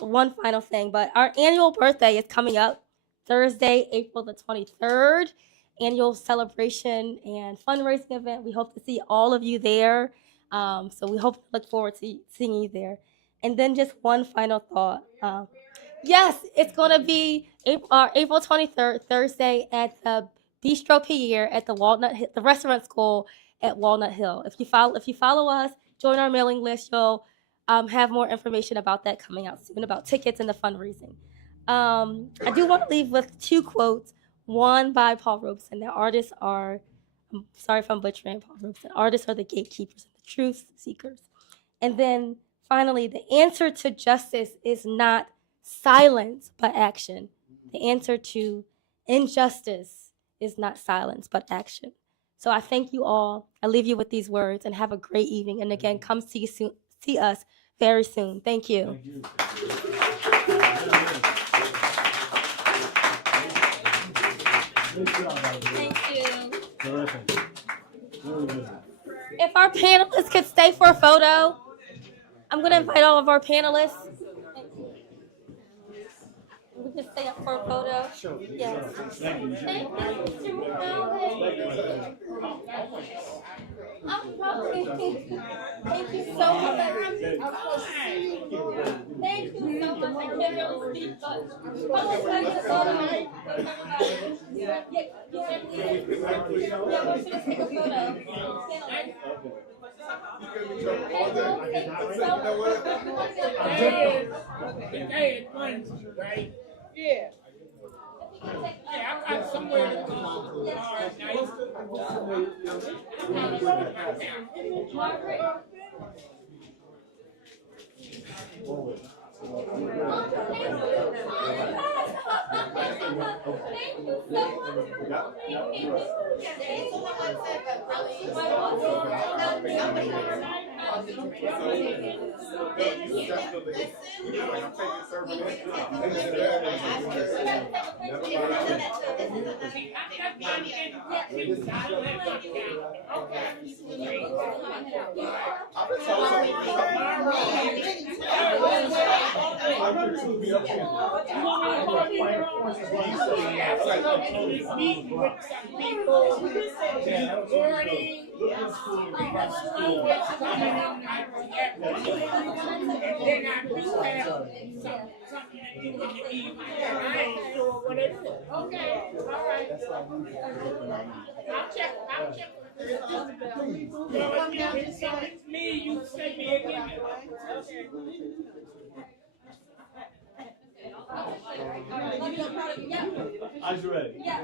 one final thing, but our annual birthday is coming up Thursday, April the 23rd, annual celebration and fundraising event. We hope to see all of you there. So we look forward to seeing you there. And then just one final thought. Yes, it's going to be April 23rd, Thursday at the Bistro Pierre at the restaurant school at Walnut Hill. If you follow us, join our mailing list, you'll have more information about that coming out soon, about tickets and the fundraising. I do want to leave with two quotes, one by Paul Robeson. The artists are, I'm sorry if I'm butchering Paul Robeson, artists are the gatekeepers and the truth seekers. And then finally, the answer to justice is not silence, but action. The answer to injustice is not silence, but action. So I thank you all. I leave you with these words and have a great evening. And again, come see us very soon. Thank you. Thank you. Terrific. Very good. If our panelists could stay for a photo, I'm going to invite all of our panelists. We can stay up for a photo. Sure. Yes. Thank you, Mr. Mohammed. Thank you so much. Thank you so much. I can't really speak, but come on, can I get a photo? Yeah, we're going to take a photo. Right? Yeah. Yeah, I got somewhere to go. Margaret. Meeting with some people, learning, and then I do have something to do in the evening. I ain't sure what it is. Okay, all right. I'll check. If it's me, you send me an email. Are you ready? Yeah.